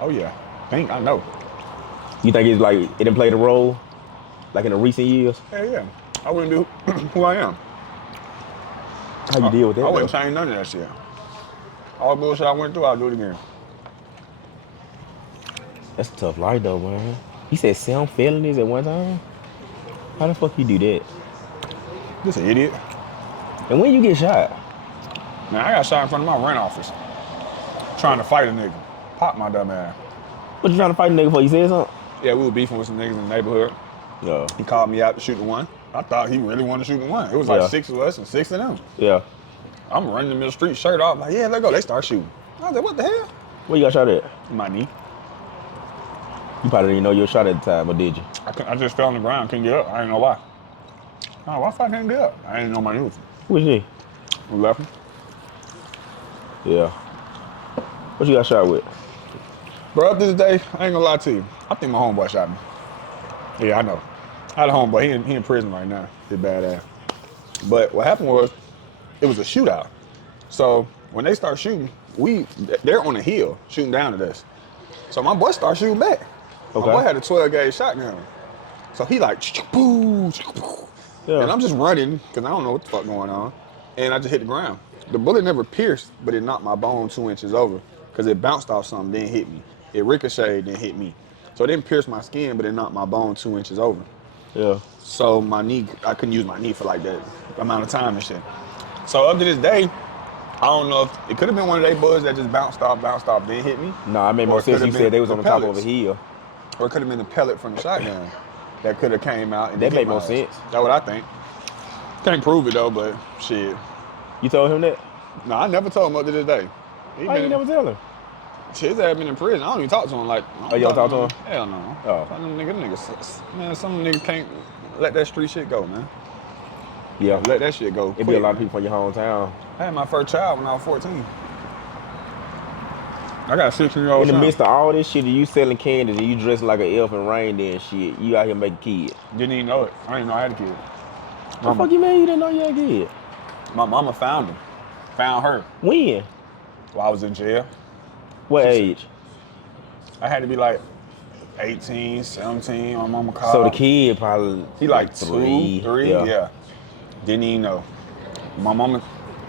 Oh yeah, I know. You think it's like it didn't play the role, like in the recent years? Yeah. I wouldn't do who I am. How you deal with that, I wouldn't though? change none of that shit. All the bullshit I went through, I'll do it again. That's a tough life, though, man. You said 7 felonies at one time? How the fuck you do that? This an idiot. And when you get shot? Man, I got shot in front of my rent office. Trying to fight a nigga. Pop my dumb ass. What you trying to fight a nigga for? You said something? Yeah, we were beefing with some niggas in the neighborhood. No. He called me out to shoot the one. I thought he really wanted to shoot the one. It was like Yeah. 6 of us and 6 of them. Yeah. I'm running in the middle of the street, shirt off, like, yeah, let go. They start shooting. I was like, what the hell? Where you got shot at? My knee. You probably didn't know you were shot at the time, or did you? I just fell on the ground, couldn't get up. I didn't know why. Oh, why the fuck I can't get up? I didn't know my knee was Which knee? left. Yeah. What you got shot with? Bro, up to this day, I ain't gonna lie to you. I think my homeboy shot me. Yeah, I know. I had a homeboy. He in prison right now. He's badass. But what happened was, it was a shootout. So when they start shooting, they're on a hill shooting down at us. So my boy started shooting back. Okay. My boy had a 12 gauge shotgun. So he like, boo, Yeah. and I'm just running because I don't know what the fuck going on. And I just hit the ground. The bullet never pierced, but it knocked my bone 2 inches over because it bounced off something, then hit me. It ricocheted, then hit me. So it didn't pierce my skin, but it knocked my bone 2 inches over. Yeah. So my knee, I couldn't use my knee for like that amount of time and shit. So up to this day, I don't know if it could have been one of they bullets that just bounced off, then hit me. Nah, I made more Or it sense. could've You been said they was on the top of pellets. a hill. Or it could have been the pellet from the shotgun that could have came out. And That hit made my more ass. sense. That's what I think. Can't prove it though, but shit. You told him that? No, I never told him up to this day. He Why you been- never tell him? Shit, his ass been in prison. I don't even talk to him like. Oh, you don't talk to him? Hell no. Oh. Some niggas, man, some niggas can't let that street shit go, man. Yeah. Let that shit go. It'd be a lot of people from your hometown. I had my first child when I was 14. I got a 16-year-old In the son. midst of all this shit, you selling candy and you dressing like an elf and reindeer and shit, you out here making kids. Didn't even know it. I didn't know I had a kid. What the fuck you mean you didn't know you had a kid? My mama found him. Found her When? while I was in jail. What age? I had to be like 18, 17. My mama called. So the kid probably He like 3. 2, 3, yeah. Didn't even know. My mama,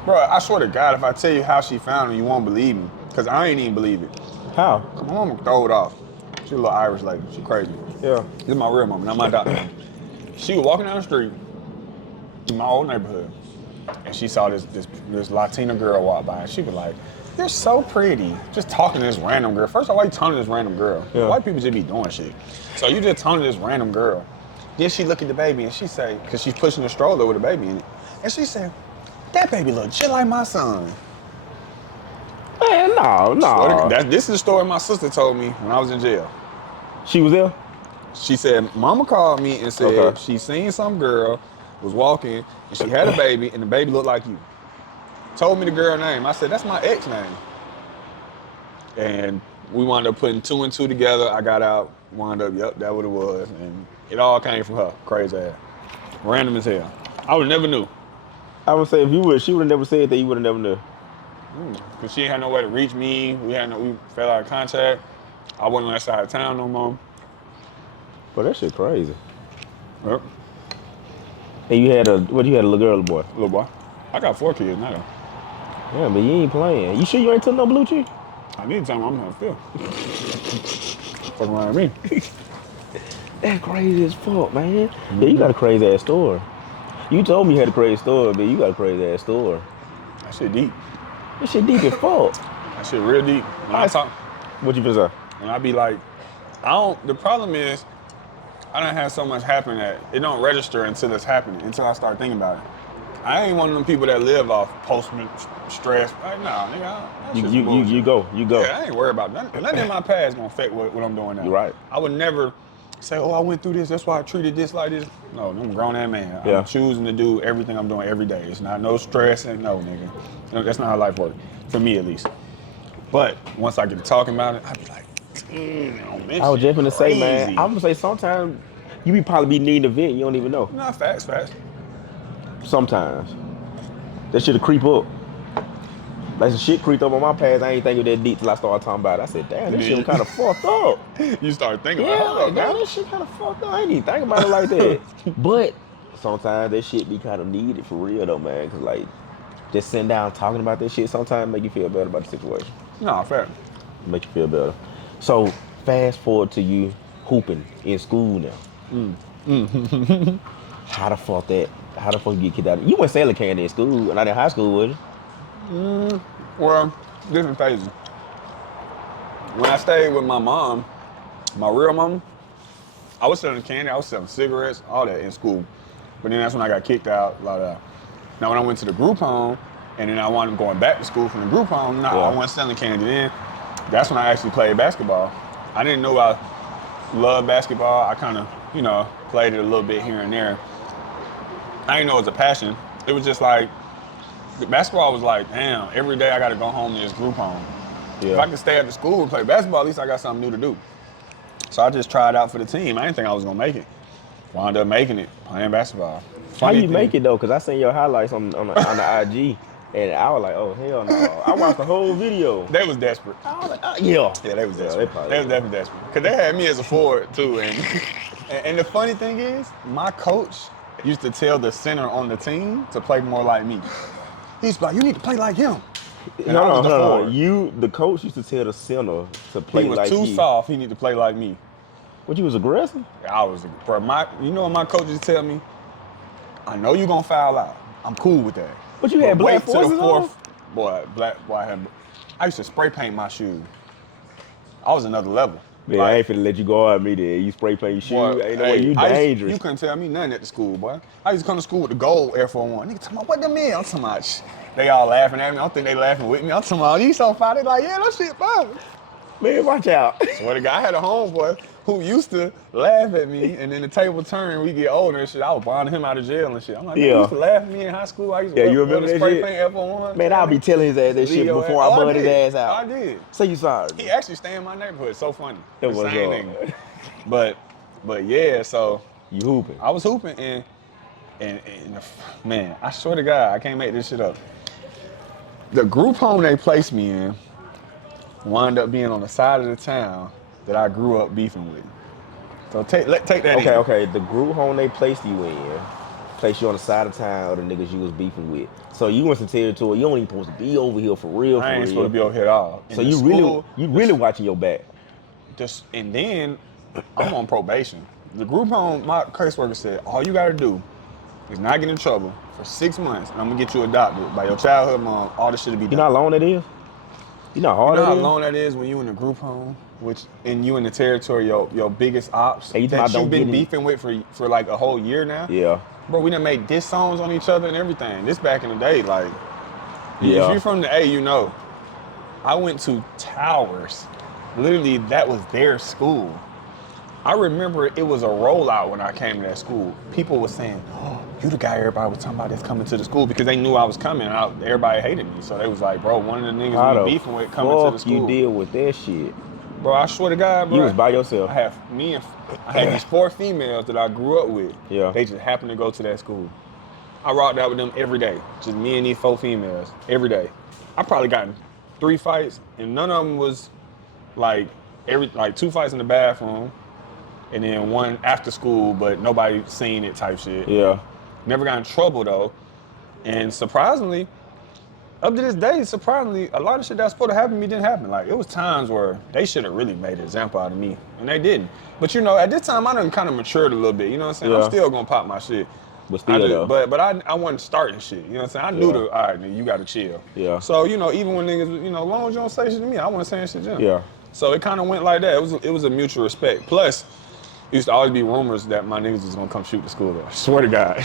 bro, I swear to God, if I tell you how she found him, you won't believe me. Cause I ain't even believe it. How? Cause my mama throw it off. She a little Irish lady. She crazy. Yeah. This is my real mama, not my doctor. She was walking down the street in my old neighborhood, and she saw this Latina girl walk by, and she was like, "You're so pretty." Just talking to this random girl. First of all, why you talking to this random girl? Yeah. White people just be doing shit. So you just talking to this random girl. Then she look at the baby and she say, cause she's pushing the stroller with a baby in it, and she said, "That baby look just like my son." Man, no. This is the story my sister told me when I was in jail. She was there? She said, Mama called me and said Okay. she seen some girl was walking and she had a baby and the baby looked like you. Told me the girl name. I said, that's my ex name. And we wound up putting 2 and 2 together. I got out, wound up, yep, that's what it was. And it all came from her. Crazy ass. Random as hell. I would never knew. I would say if she would have never said that, you would have never knew. Cause she ain't had no way to reach me. We fell out of contact. I wasn't on that side of town no more. But that shit crazy. Yep. And you had a little girl or a boy? Little boy. I got 4 kids now. Yeah, but you ain't playing. You sure you ain't took no blue cheese? I need to tell them I'm gonna feel. Fuck around with me. That's crazy as fuck, man. Yeah, you got a crazy ass story. You told me you had a crazy story, but you got a crazy ass story. That shit deep. That shit deep as fuck. That shit real deep. When I talk, What you been saying? when I be like, the problem is, I done had so much happen that it don't register until it's happening, until I start thinking about it. I ain't one of them people that live off stress. Like, nah, nigga, that shit's bullshit. You go. Yeah, I ain't worried about nothing. Nothing in my past gonna affect what I'm doing now. You're right. I would never say, oh, I went through this, that's why I treated this like this. No, I'm a grown ass man. Yeah. I'm choosing to do everything I'm doing every day. It's not no stress and no, nigga. No, that's not how life works, for me at least. But once I get to talking about it, I be like, damn, man. I was just gonna say, man. crazy. I'm gonna say sometimes you be probably be needing a vent. You don't even know. Nah, facts. Sometimes that shit'll creep up. Like some shit creeped up on my past. I ain't thinking that deep till I started talking about it. I said, damn, this shit was kind of fucked up. You start thinking Yeah, about it. like, damn, this shit kind of fucked up. I ain't even think about it like that. But sometimes that shit be kind of needed for real though, man. Cause like just sitting down talking about that shit sometimes make you feel better about the situation. Nah, fair. Make you feel better. So fast forward to you hooping in school now. How the fuck you get kicked out? You went sailing candy in school, not in high school, was you? Well, different phases. When I stayed with my mom, my real mom, I was selling candy, I was selling cigarettes, all that in school. But then that's when I got kicked out. Now when I went to the group home, and then I wound up going back to school from the group home, I wasn't selling candy then. That's when I actually played basketball. I didn't know I loved basketball. I kind of, played it a little bit here and there. I didn't know it was a passion. It was just like, basketball was like, damn, every day I got to go home to this group home. Yeah. If I could stay at the school and play basketball, at least I got something new to do. So I just tried out for the team. I didn't think I was going to make it. Wound up making it, playing basketball. How you make it though? Because I seen your highlights on the IG. And I was like, oh, hell no. I watched the whole video. They was desperate. I was like, yeah. Yeah, they was desperate. they They was definitely desperate. Because they had me as a forward, too. And the funny thing is, my coach used to tell the center on the team to play more like me. He's like, you need to play like him. And I was the forward. The coach used to tell the center to play like He was too soft. He need to play like me. What, you was aggressive? I was, bro. You know what my coaches tell me? I know you gonna foul out. I'm cool with that. But you had black wait to the forces fourth. Boy, I used to spray paint my shoes. I was another level. Man, I ain't finna let you go out me there. You spray paint your shoes. Boy, Ain't no way, you dangerous. You couldn't tell me nothing at the school, boy. I used to come to school with the gold Air Force One. Nigga talking about, what them is? I'm talking about, they all laughing at me. I don't think they laughing with me. I'm talking about, you so fine. They like, yeah, that shit fine. Man, watch out. Swear to God, I had a homeboy who used to laugh at me, and then the table turned, we get older and shit. I was bonding him out of jail and shit. I'm like, man, you used to laugh at me in high school. I used to you remember that spray shit? paint Air Force One. Man, I'll be telling his ass that shit before I burned his ass out. I did. Say you sorry. He actually stay in my neighborhood. It's so funny. It The was same nigga. But yeah, so you hooping. I was hooping and man, I swear to God, I can't make this shit up. The group home they placed me in wound up being on the side of the town that I grew up beefing with. So take that in. Okay. The group home they placed you you on the side of town of the niggas you was beefing with. So you in some territory, you don't even supposed to be over here for real. I ain't supposed to be over here at all. So you really watching your back. And then I'm on probation. The group home, my caseworker said, all you gotta do is not get in trouble for 6 months, and I'm gonna get you adopted by your childhood mom. All this shit will be done. You know how long that is? You know how hard You know how that is? long that is when you in a group home, and you in the territory, your biggest ops Hey, that you've been beefing with for like a whole year now? Yeah. Bro, we done made diss songs on each other and everything. This back in the day, like, Yeah. if you're from the A, you know. I went to Towers. Literally, that was their school. I remember it was a rollout when I came to that school. People were saying, oh, you the guy everybody was talking about that's coming to the school, because they knew I was coming. Everybody hated me. So they was like, bro, one of the niggas we beefing with coming to the school. You deal with that shit? Bro, I swear to God, bro. You was by yourself. I had these 4 females that I grew up with. Yeah. They just happened to go to that school. I rocked out with them every day. Just me and these 4 females every day. I probably gotten 3 fights, and none of them was like 2 fights in the bathroom, and then 1 after school, but nobody seen it type shit. Yeah. Never got in trouble though. And surprisingly, up to this day, a lot of shit that was supposed to happen to me didn't happen. Like, it was times where they should have really made an example out of me, and they didn't. But at this time, I done kind of matured a little bit, you know what I'm saying? Yeah. I'm still gonna pop my shit. But still, but I wasn't starting shit, you know what I'm saying? I knew all right, nigga, you gotta chill. Yeah. So, even when niggas, as long as you don't say shit to me, I wasn't saying shit to them. Yeah. So it kind of went like that. It was a mutual respect. Plus, it used to always be rumors that my niggas was gonna come shoot the school up. I swear to God.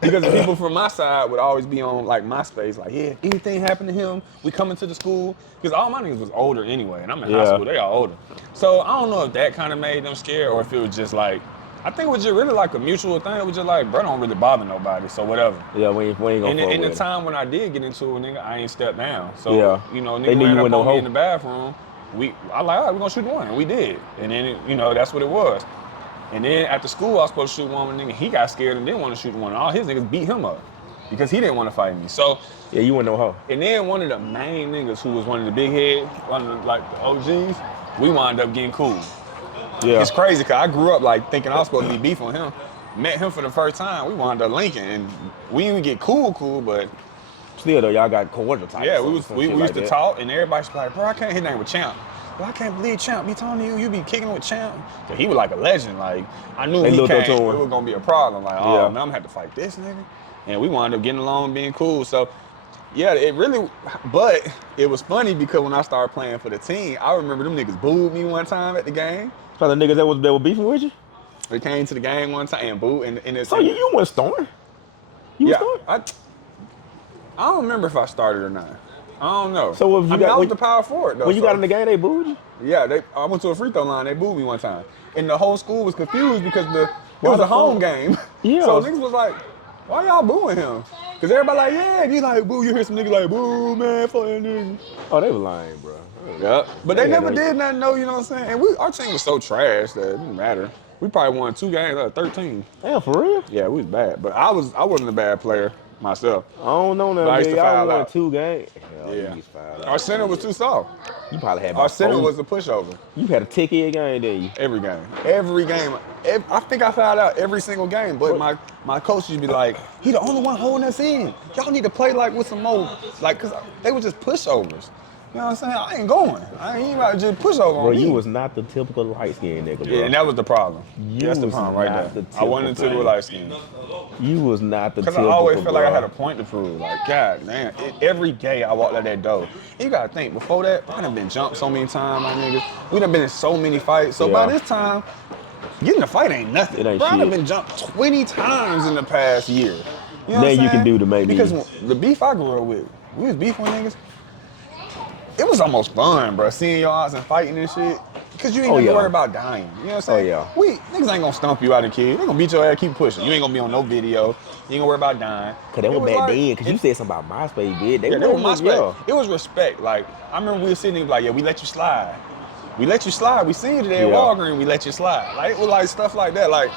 Because the people from my side would always be on like MySpace, like, yeah, anything happened to him, we coming to the school. Because all my niggas was older anyway, and I'm in high Yeah. school, they all older. So I don't know if that kind of made them scared or if it was just like, I think it was just really like a mutual thing. It was just like, bro, don't really bother nobody, so whatever. Yeah, we ain't gonna And fuck in the with it. time when I did get into it, nigga, I ain't stepped down. So, Yeah. you know, They nigga knew you ran up with no on me hoe. in the bathroom. I like, all right, we're gonna shoot one. And we did. And then, you know, that's what it was. And then after school, I was supposed to shoot one with a nigga. He got scared and didn't want to shoot one. All his niggas beat him up because he didn't want to fight me. So, Yeah, you wouldn't know hoe. and then one of the main niggas who was one of the big heads, one of the, like the OGs, we wound up getting cool. Yeah. It's crazy because I grew up like thinking I was supposed to be beef on him. Met him for the first time. We wound up linking, and we didn't get cool, but Still though, y'all got cordial type. yeah, of we some used shit like to that. talk, and everybody's like, bro, I can't. His name was Champ. Bro, I can't believe Champ be telling you be kicking with Champ. Cause he was like a legend. Like I knew They he looked up came, to it him. was gonna be a problem. Like, oh Yeah. man, I'm gonna have to fight this nigga. And we wound up getting along, being cool. So yeah, it really. But it was funny because when I started playing for the team, I remember them niggas booed me one time at the game. So the niggas that were beefing with you. They came to the game one time and booed, and it's So you went storming. You was yeah. storming. I don't remember if I started or not. I don't know. So if you I got- was when- the power forward though. When you so- got in the game, they booed you. Yeah, I went to a free throw line. They booed me one time, and the whole school was confused because it Why was the a home fuck? game. Yeah. So niggas was like, "Why y'all booing him?" Because everybody like, "Yeah," and you like, "Boo." You hear some niggas like, "Boo, man, fuck that nigga." Oh, they were lying, bro. Yeah. But they Yeah, never they- did nothing, though. You know what I'm saying? And our team was so trash that it didn't matter. We probably won 2 games out of 13. Damn, for real? Yeah, we was bad, but I wasn't a bad player myself. I don't know But I now, used man. to Y'all foul won out. 2 games. Hell, Yeah. you fouled out. Our center was too soft. You probably had Our about center 4. was a pushover. You had a ticky game, didn't you? Every game. I think I fouled out every single game, but my coach used to be like, he the only one holding us in. Y'all need to play like with some more, like, cause they were just pushovers. You know what I'm saying? I ain't going. I ain't about to just push over Bro, on me. you was not the typical light-skinned nigga, bro. Yeah, and that was the problem. You That's the was problem right not there. the I wanted to typical do light skin. You was not the Cause typical, I always felt like I bro. had a point to prove. Like, God damn, every day I walked out that door. You gotta think, before that, I done been jumped so many times, my niggas. We done been in so many fights. So by Yeah. this time, getting a fight ain't nothing. It ain't Bro, I done shit. been jumped 20 times in the past year. You know what Nothing I'm you can saying? do to make Because me- the beef I grew up with, we was beefing with niggas. It was almost fun, bro, seeing y'all out and fighting and shit. Cause you ain't Oh, gonna yeah. worry about dying. You know what I'm saying? yeah. Niggas ain't gonna stump you out of kid. They gonna beat your ass, keep pushing. You ain't gonna be on no video. You ain't gonna worry about dying. Cause they It were was back like- then, cause you said something about MySpace, did they? Yeah, they were my space. Yeah. It was respect. Like, I remember we were sitting there like, yeah, we let you slide. We let you slide. We seen you today at Yeah. Walgreens, we let you slide. Like, it was like stuff like that. Like,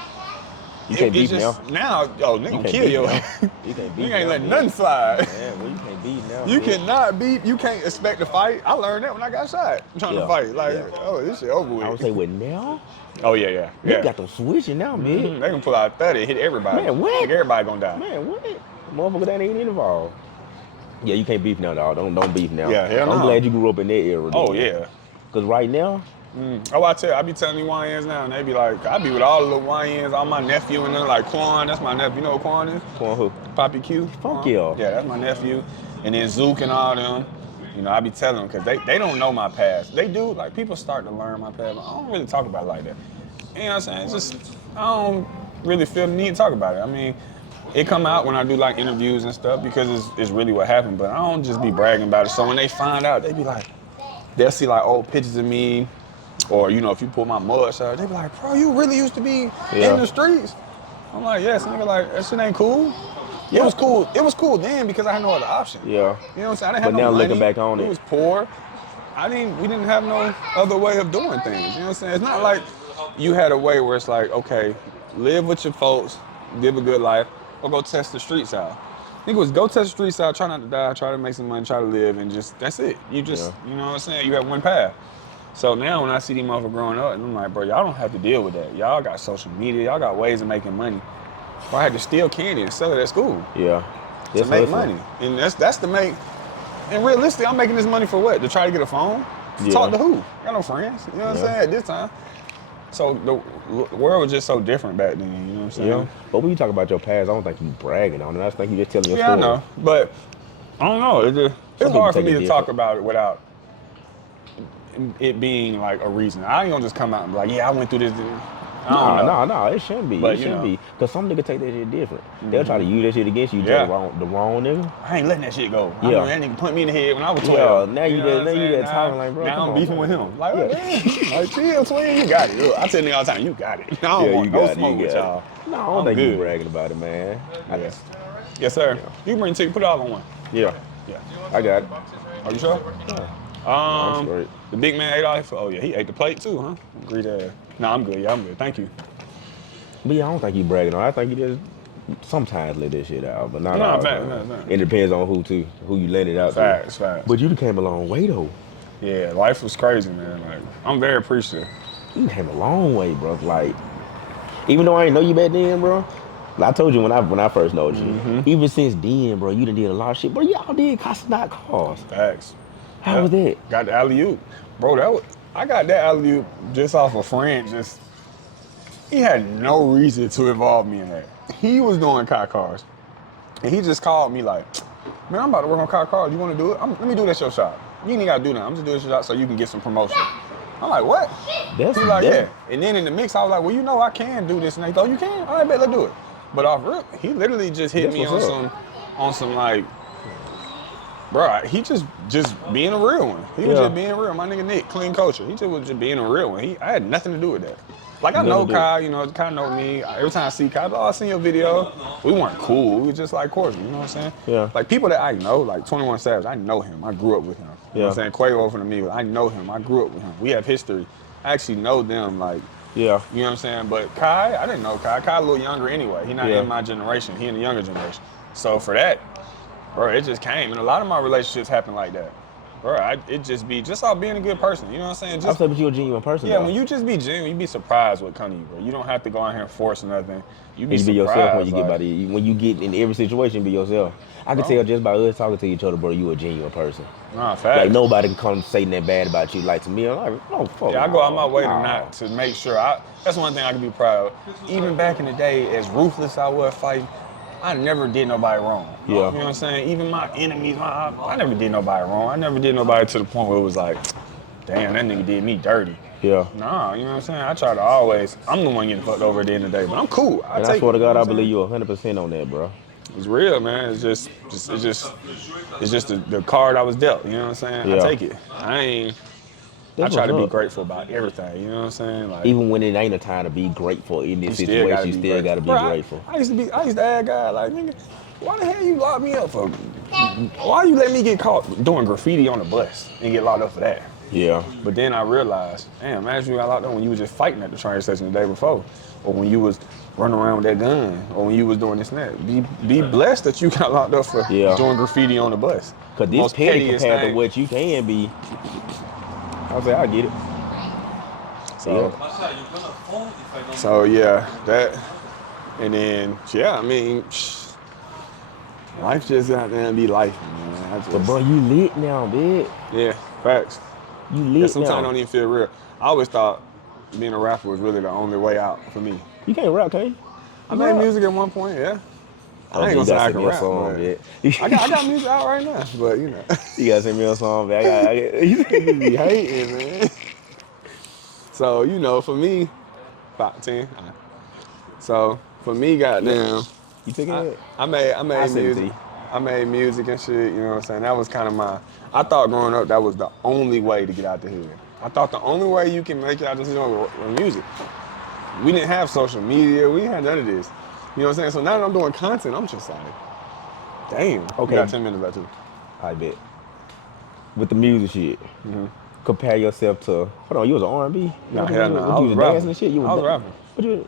You can't it's beat just, now, yo, nigga gonna can't kill beat your now. ass. You can't beat You ain't now, let man. nothing slide. Yeah, well, you can't beat now. You man. cannot beat, you can't expect to fight. I learned that when I got shot trying Yeah. to fight. Like, Yeah. oh, this shit over with. I would say with now, Oh, yeah. you got them switching now, man. Mhm. They can pull out 30, hit everybody. Man, what? Like, everybody gonna die. Man, what? Motherfucker, that ain't involved. Yeah, you can't beef now, dog. Don't beef now. Yeah, hell I'm no. glad you grew up in that era. Oh, then. yeah. Cause right now, Oh, I be telling you YNs now, and they be like, I be with all the little YNs, all my nephew, and then like Quan, that's my nephew. You know what Quan is? come on, who? Poppy Q. Fuck Quan. yeah. Yeah, that's my nephew. And then Zook and all them. You know, I be telling them, because they don't know my past. They do, like, people start to learn my past, but I don't really talk about it like that. You know what I'm saying? It's just, I don't really feel the need to talk about it. I mean, it come out when I do, like, interviews and stuff, because it's really what happened, but I don't just be bragging about it. So when they find out, they be like, they'll see, like, old pictures of me, or, you know, if you pull my mug shot, they be like, bro, you really used to be Yeah. in the streets? I'm like, yes, nigga, like, that shit ain't cool. It was cool. It was cool then because I had no other option. Yeah. You know what I'm saying? I didn't have But no now money. looking back on we it. was poor. We didn't have no other way of doing things. You know what I'm saying? It's not like you had a way where it's like, okay, live with your folks, live a good life, or go test the streets out. I think it was go test the streets out, try not to die, try to make some money, try to live, and just, that's it. You just, you know what I'm saying? You have one path. So now when I see these motherfuckers growing up, and I'm like, bro, y'all don't have to deal with that. Y'all got social media, y'all got ways of making money. Bro, I had to steal candy and sell it at school Yeah. to That's make hustling. money. And that's to make, and realistically, I'm making this money for what? To try to get a phone? To Yeah. talk to who? I got no friends. You know what I'm Yeah. saying? At this time. So the world was just so different back then, you know what I'm saying? Yeah. But when you talk about your past, I don't think you bragging on it. I just think you just telling your Yeah, story. I know. But I don't know. It's people hard for take me it to talk different. about it without it being like a reason. I ain't gonna just come out and be like, yeah, I went through this. don't know. No, it shouldn't be. But, It you shouldn't know. be. Because some nigga take that shit different. They'll try to use that shit against you, Yeah. the wrong nigga. I ain't letting that shit go. I Yeah. know that nigga punched me in the head when I was 12. Yeah, now you know just what I'm saying? that talking like, bro, Now come I'm on, beefing bro. with him. Like, Yeah. man, like, chill, twin, you got it. Look, I tell nigga all the time, you got it. I don't Yeah, want you no got it, smoke you with got y'all. it. No, I don't I'm think you good. bragging about it, man. Yeah. Yes, sir. You bring ticket, put it all on one. Yeah, Yeah. I got it. Are you sure? Yeah. I'm straight. The big man ate off. Oh yeah, he ate the plate too, huh? Great ass. No, I'm good. Yeah, I'm good. Thank you. But yeah, I don't think you bragging on it. I think you just sometimes let that shit out, but not No, all the facts, time. no, no. It depends on who you let it out Facts. to. But you came a long way though. Yeah, life was crazy, man. Like, I'm very appreciative. You came a long way, bro. Like, even though I didn't know you back then, bro. I told you when I first knowed you. Even since then, bro, you done did a lot of shit. Bro, y'all did Cenat Cars. Facts. How was that? Got the alley oop, bro. I got that alley oop just off a friend. He had no reason to involve me in that. He was doing cars, and he just called me like, "Man, I'm about to work on cars. You want to do it? Let me do this your shop. You ain't gotta do that. I'm just doing this your shop so you can get some promotion." I'm like, "What?" That's He's like, that- "Yeah." And then in the mix, I was like, "Well, you know, I can do this." And they thought, "You can? All right, bet, let's do it." But off rip, he literally just hit That's me what's on some like, bro, he just being a real one. He was Yeah. just being real. My nigga Nick, clean culture. He just was just being a real one. I had nothing to do with that. Like, I know Nothing to do. Kai, you know, Kai know me. Every time I see Kai, I seen your video. We weren't cool. We was just like cordial, you know what I'm saying? Yeah. Like, people that I know, like 21 Savage, I know him. I grew up with him. You know what I'm saying? Quavo from the Migos, I know him. I grew up with him. We have history. I actually know them, like, Yeah. you know what I'm saying? But Kai, I didn't know Kai. Kai a little younger anyway. He not Yeah. in my generation. He in the younger generation. So for that, bro, it just came. And a lot of my relationships happen like that. Bro, it just be just off being a good person. You know what I'm saying? I Just, say, but you a genuine person. yeah, though. when you just be genuine, you be surprised what come to you, bro. You don't have to go out here and force nothing. You be And you be surprised. yourself when you get like, by when you get in every situation, be yourself. I can tell just by us talking to each other, bro, you a genuine person. Nah, facts. Like nobody can come say that bad about you. Like to me, I'm like, no, fuck. Yeah, I go out my way nah. to make sure. That's one thing I can be proud of. Even back in the day, as ruthless I was fighting, I never did nobody wrong. Yeah. You know what I'm saying? Even my enemies, I never did nobody wrong. I never did nobody to the point where it was like, damn, that nigga did me dirty. Yeah. Nah, you know what I'm saying? I try to always, I'm the one getting fucked over at the end of the day, but I'm cool. And I swear to God, I believe you 100% on that, bro. It's real, man. It's just the card I was dealt. You know what I'm saying? Yeah. I take it. I That's try to what's be up. grateful about everything. You know what I'm saying? Like, Even when it ain't a time to be grateful in this you still gotta situation, you be still got to grateful. be Bro, grateful. I used to ask God, like, nigga, why the hell you lock me up for? Why you let me get caught doing graffiti on the bus and get locked up for that? Yeah. But then I realized, damn, imagine you got locked up when you was just fighting at the train station the day before, or when you was running around with that gun, or when you was doing this and that. Be blessed that you got locked up for doing graffiti on the bus. Because this Most petty pettiest compared to thing. what you can be. I'll say, I get it. So yeah, that, and then I mean, life just got there and be life, man. But bro, you lit now, bitch. Yeah, facts. You Yeah, lit sometimes now. it don't even feel real. I always thought being a rapper was really the only way out for me. You can't rap, can you? I made music at one point, yeah. Oh, I ain't you gonna say gotta I send can me a rap, song, but bitch. I got music out right now, but you know. You gotta send me a song, bitch. You be hating, man. So, you know, for me, 5, 10. So, for me, goddamn, You took it? I made I'll send it to music. you. I made music and shit, you know what I'm saying? That was kind of I thought growing up that was the only way to get out the hood. I thought the only way you can make it out the hood was music. We didn't have social media, we didn't have none of this. You know what I'm saying? So now that I'm doing content, I'm just like, damn. Okay. We got 10 minutes left too. I bet. With the music shit, compare yourself to. Hold on, you was an R&B? Nah, hell no. I You was was rapping. dancing and shit. You I was rapping. What you?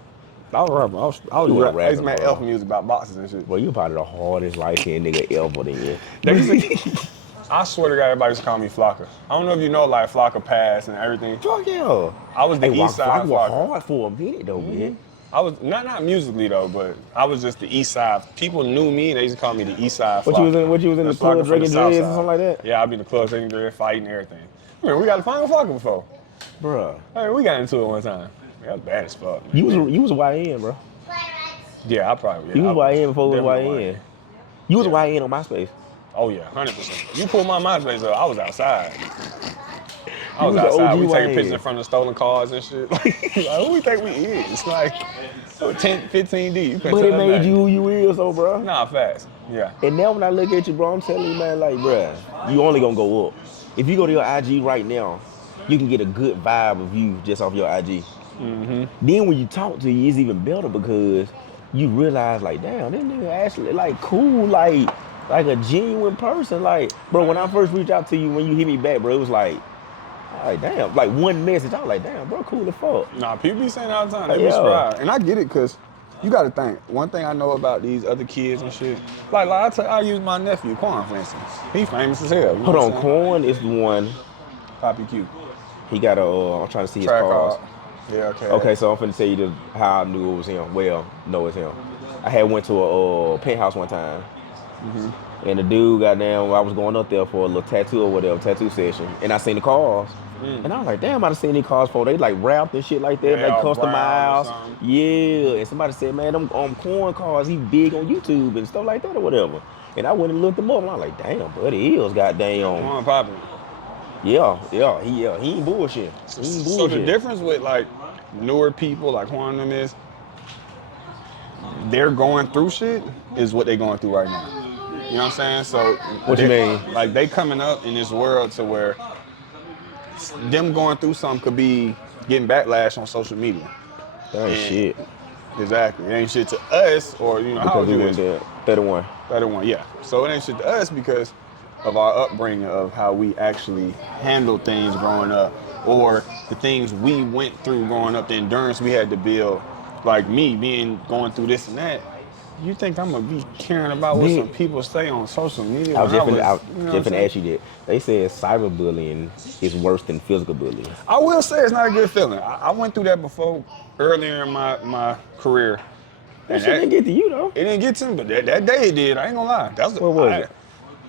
I was rapping. I was You were I used to rapping, make bro. elf music about boxes and shit. Well, you probably the hardest light-skinned nigga ever. Then. They used to, I swear to God, everybody used to call me Flocka. I don't know if you know, like, Flocka Pass and everything. Fuck yeah. I was the Hey, east side Flock was Flocka. hard for a minute though, man. I was, not musically though, but I was just the east side. People knew me and they used to call me the east side What Flocka. you was in the That's club Flocka from drinking the south dreads or side. something like that? Yeah, I'd be in the club drinking dread, fighting, everything. I mean, we got to find a Flocka before. Bruh. I mean, we got into it one time. That was bad as fuck, man. You was a YN, bro. Yeah, I probably, yeah. You was I YN before it was definitely YN. You was a YN on MySpace. Oh yeah, 100%. You pull my MySpace up, I was outside. I was was the outside. OG We taking Wayne. pictures in front of stolen cars and shit. Like who we think we is? Like 10, 15 deep. You couldn't But tell it us made nothing. you who you is, though, bro. Nah, fast. Yeah. And now when I look at you, bro, I'm telling you, man, like, bro, you only gonna go up. If you go to your IG right now, you can get a good vibe of you just off your IG. Then when you talk to you, it's even better because you realize, like, damn, this nigga actually, like, cool, like a genuine person. Like, bro, when I first reached out to you, when you hit me back, bro, it was like, damn, like one message. I was like, damn, bro, cool as fuck. Nah, people be saying all the time. They Like, be yeah. surprised. And I get it because you got to think. One thing I know about these other kids and shit, like I use my nephew, Quan, for instance. He famous as hell. You know Hold what on, I'm saying? Corn is the one. Poppy Q. He got a, I'm trying to see his Track cars. hard. Yeah, okay. Okay, so I'm finna tell you how I knew it was him. Well, no, it's him. I had went to a penthouse one time, and the dude got down. I was going up there for a little tattoo or whatever, tattoo session, and I seen the cars, and I was like, damn, I done seen these cars before. They like wrapped and shit like that, Yeah, like all brown or customized. something. Yeah, and somebody said, man, them corn cars, he big on YouTube and stuff like that or whatever. And I went and looked him up, and I was like, damn, buddy, is goddamn. Quan Poppy. He ain't bullshit. He ain't So bullshit. the difference with like newer people like Quan and them is they're going through shit is what they're going through right now. You know what I'm saying? So What you they- mean? Like they coming up in this world to where them going through something could be getting backlash on social media. That ain't Yeah. shit. Exactly. It ain't shit to us or you know how Because old we you went is. there, 31. Better one, yeah. So it ain't shit to us because of our upbringing of how we actually handled things growing up or the things we went through growing up, the endurance we had to build. Like me going through this and that. You think I'm gonna be caring about what some people say on social media? I was when just you know finna what I'm saying? ask you that. They said cyberbullying is worse than physical bullying. I will say it's not a good feeling. I went through that before earlier in my career. That And shit didn't get to you though. it didn't get to me, but that day it did. I ain't gonna lie. That's What was it?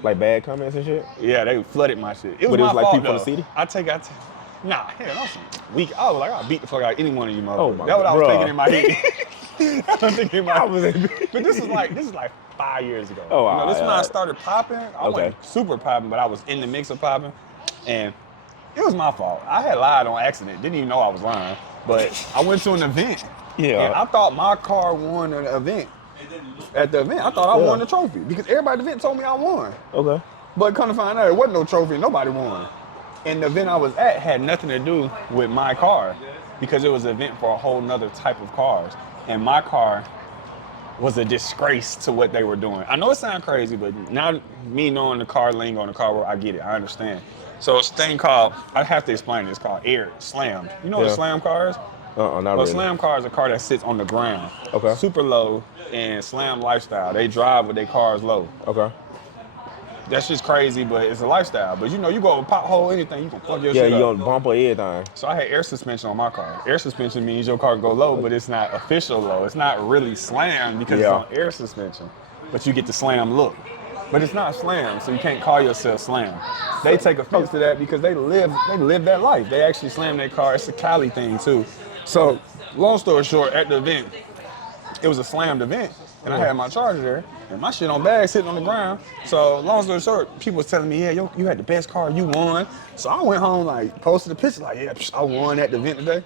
Like bad comments and shit? Yeah, they flooded my shit. It was But it my was like fault, people from the though. city? Nah, hell, that's some weak. I was like, I'll beat the fuck out of any one of you motherfuckers. Oh my That's what I was God, thinking in my head. I was thinking in my was But this is like 5 years ago. Oh, you know, this is when I alright. started popping. I Okay. wasn't super popping, but I was in the mix of popping. And it was my fault. I had lied on accident. Didn't even know I was lying. But I went to an event. Yeah. And I thought my car won an event. At the event, I thought I Yeah. won the trophy because everybody at the event told me I won. Okay. But come to find out, it wasn't no trophy. Nobody won. And the event I was at had nothing to do with my car because it was an event for a whole nother type of cars. And my car was a disgrace to what they were doing. I know it sounds crazy, but now me knowing the car lingo and the car world, I get it. I understand. So it's a thing called, I have to explain this, called air slammed. You know what Yeah. a slam car is? Not Well, really. slam car is a car that sits on the ground. Okay. Super low and slam lifestyle. They drive with their cars low. Okay. That's just crazy, but it's a lifestyle. But you know, you go a pothole, anything, you can fuck your Yeah, shit you up. on bumper everything. So I had air suspension on my car. Air suspension means your car go low, but it's not official low. It's not really slammed because Yeah. it's on air suspension. But you get the slam look. But it's not slam, so you can't call yourself slam. They take offense to that because they live that life. They actually slam their car. It's a Cali thing too. So long story short, at the event, it was a slammed event, and I had my charger there, and my shit on bag sitting on the ground. So long story short, people was telling me, yeah, you had the best car, you won. So I went home, like, posted a picture, like, yeah, I won at the event today.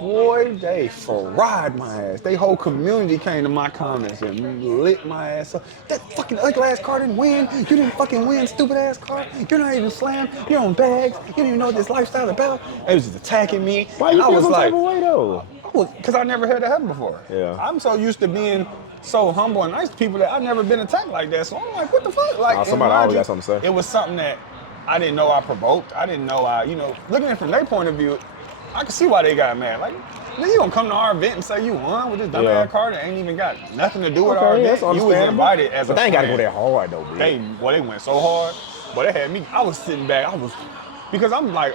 Boy, they fried my ass. They whole community came to my comments and lit my ass up. That fucking ugly ass car didn't win. You didn't fucking win, stupid ass car. You're not even slammed. You're on bags. You don't even know what this lifestyle about. They was just attacking me. Why and you I feel was some like, type of way though? because I never had that happen before. Yeah. I'm so used to being so humble and nice to people that I've never been attacked like that. So I'm like, what the fuck? Like, and Somebody mind always you, got something to say. It was something that I didn't know I provoked. I didn't know looking at it from their point of view, I can see why they got mad. Like, nigga, you gonna come to our event and say you won with this dumb Yeah. ass car that ain't even got nothing to do with Okay, our that's event? You was understandable. invited as But a they ain't gotta go friend. that hard though, bro. They went so hard, but they had me. I was sitting back. Because I'm like,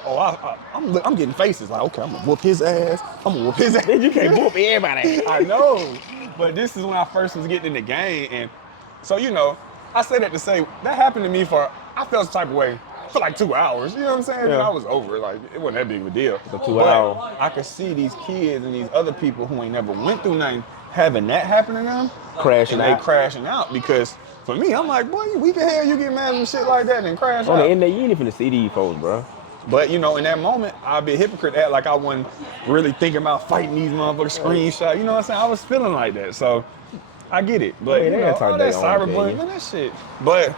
I'm getting faces. Like, okay, I'm gonna whoop his ass. I'm gonna whoop his ass. You can't whoop everybody. I know, but this is when I first was getting in the game, and so I say that to say that happened to me I felt some type of way for like 2 hours. You know what I'm saying? And Yeah. I was over it. Like it wasn't that big of a deal. For 2 But hours. I could see these kids and these other people who ain't never went through nothing having that happen to them, Crashing and out. they crashing out because. For me, I'm like, boy, you weak as hell, you get mad and shit like that and crash On out. the internet, you ain't even finna see these folks, bro. But you know, in that moment, I'd be a hypocrite at like I wasn't really thinking about fighting these motherfuckers, screenshot. You know what I'm saying? I was feeling like that, so I get it. But mean, you they know, act like all they that own cyberbullying, opinion. man, that shit. But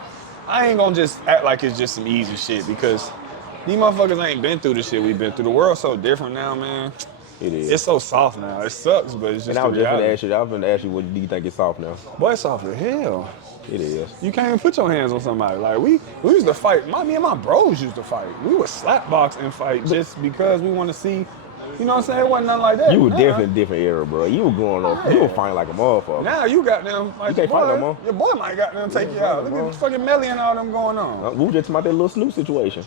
I ain't gonna just act like it's just some easy shit because these motherfuckers ain't been through the shit we've been through. The world's so different now, man. It is. It's so soft now. It sucks, but it's just And I the was just gonna reality. ask you. I was gonna ask you, what do you think is soft now? Boy, it's soft as hell. It is. You can't even put your hands on somebody. Like we used to fight. Me and my bros used to fight. We would slap box and fight just because we want to see. You know what I'm saying? It wasn't nothing like that. You were Nah. definitely a different era, bro. You were growing up. You were fighting like a motherfucker. Now you got them. Like, You can't fight no more. Your boy might got them take you out. Look at fucking Melly and all them going on. We were just about that little Snoop situation.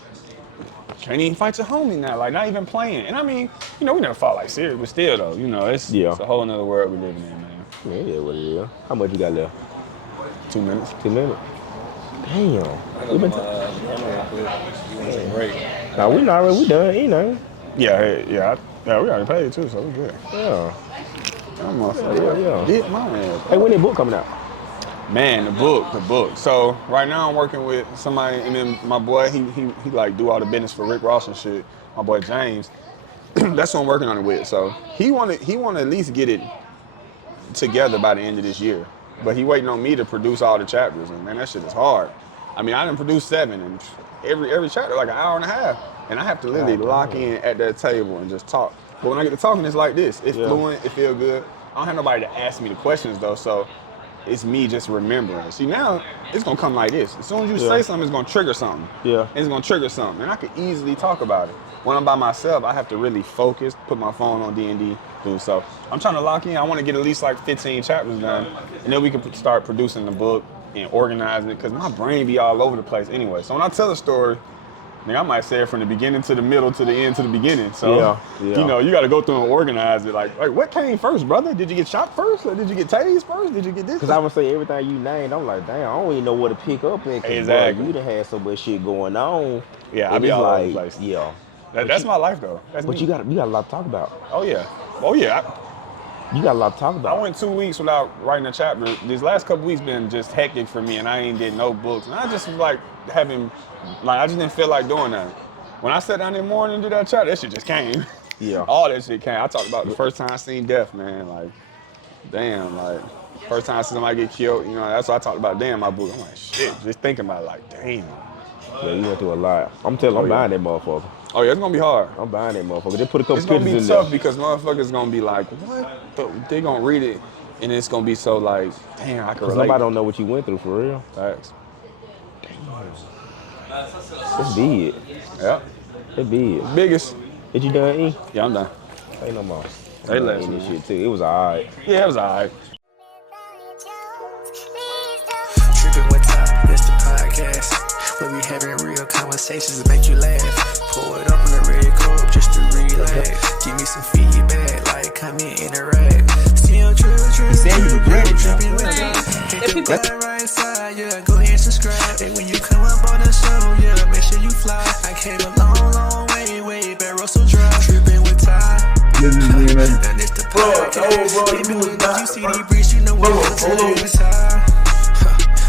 Can't even fight your homie now. Like not even playing. And I mean, you know, we never fought like serious, but still though, you know, it's a whole nother world we living in, man. Yeah, what it is. How much you got left? 2 minutes. 2 minutes. Damn. I go to my camera real quick. You want some break? Nah, we done. You know. Yeah, we already paid too, so we good. Yeah. I'm motherfucker. Yeah. Get my ass. Hey, when that book coming out? Man, the book. So right now I'm working with somebody, and then my boy, he like do all the business for Rick Ross and shit. My boy James, that's what I'm working on it with. So he want to at least get it together by the end of this year. But he waiting on me to produce all the chapters, and man, that shit is hard. I mean, I done produced 7, and every chapter like an hour and a half, and I have to literally lock in at that table and just talk. But when I get to talking, it's like this. It's fluent. It feel good. I don't have nobody to ask me the questions though, so it's me just remembering. See, now it's gonna come like this. As soon as you say something, it's gonna trigger something. Yeah. It's gonna trigger something, and I could easily talk about it. When I'm by myself, I have to really focus, put my phone on D&D, do so. I'm trying to lock in. I want to get at least like 15 chapters done, and then we can start producing the book and organizing it, because my brain be all over the place anyway. So when I tell a story, I might say it from the beginning to the middle to the end to the beginning. So, you know, you got to go through and organize it. Like, what came first, brother? Did you get shot first? Or did you get tased first? Did you get this? Because I would say everything you named, I'm like, damn, I don't even know where to pick up in. Exactly. Bro, you done had so much shit going on. Yeah, I be all over the like, place. yeah. That's my life, though. That's But me. you got a lot to talk about. Oh, yeah. You got a lot to talk I about. went 2 weeks without writing a chapter. These last couple weeks been just hectic for me, and I ain't did no books. And I just was like I just didn't feel like doing that. When I sat down in the morning and did that chapter, that shit just came. Yeah. All that shit came. I talked about the first time I seen death, man. Like, damn, like, first time I seen somebody get killed, you know, that's what I talked about in my book. I'm like, shit, just thinking about it, like, damn. Yeah, you went through a lot. I'm buying that motherfucker. Oh, yeah, it's gonna be hard. I'm buying that motherfucker. Just put a couple It's gonna pictures be in tough there. because motherfuckers gonna be like, what? But they gonna read it, and it's gonna be so like, damn, I can Because relate. nobody don't know what you went through for real. Facts. It's big. Yeah. It's big. Biggest. Did you done eat? Yeah, I'm done. Say no more. Say less, this man. shit too. It was alright. Yeah, it was alright. Trippin Wit Ty, that's the podcast. Where we having real conversations to make you laugh. Pour it up on the red cup just to relax. Give me some feedback, like, comment, interact. Still trippin' with Ty. Hit the right side, yeah, go ahead and subscribe. And when you come up on the show, yeah, make sure you fly. I came a long way back, Russell Drive. Trippin Wit Ty. And it's the podcast. Baby, when you see the breeze, you know what I'm saying.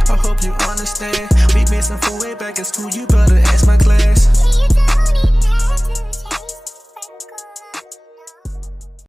I hope you understand. We been some way back in school. You better ask my class.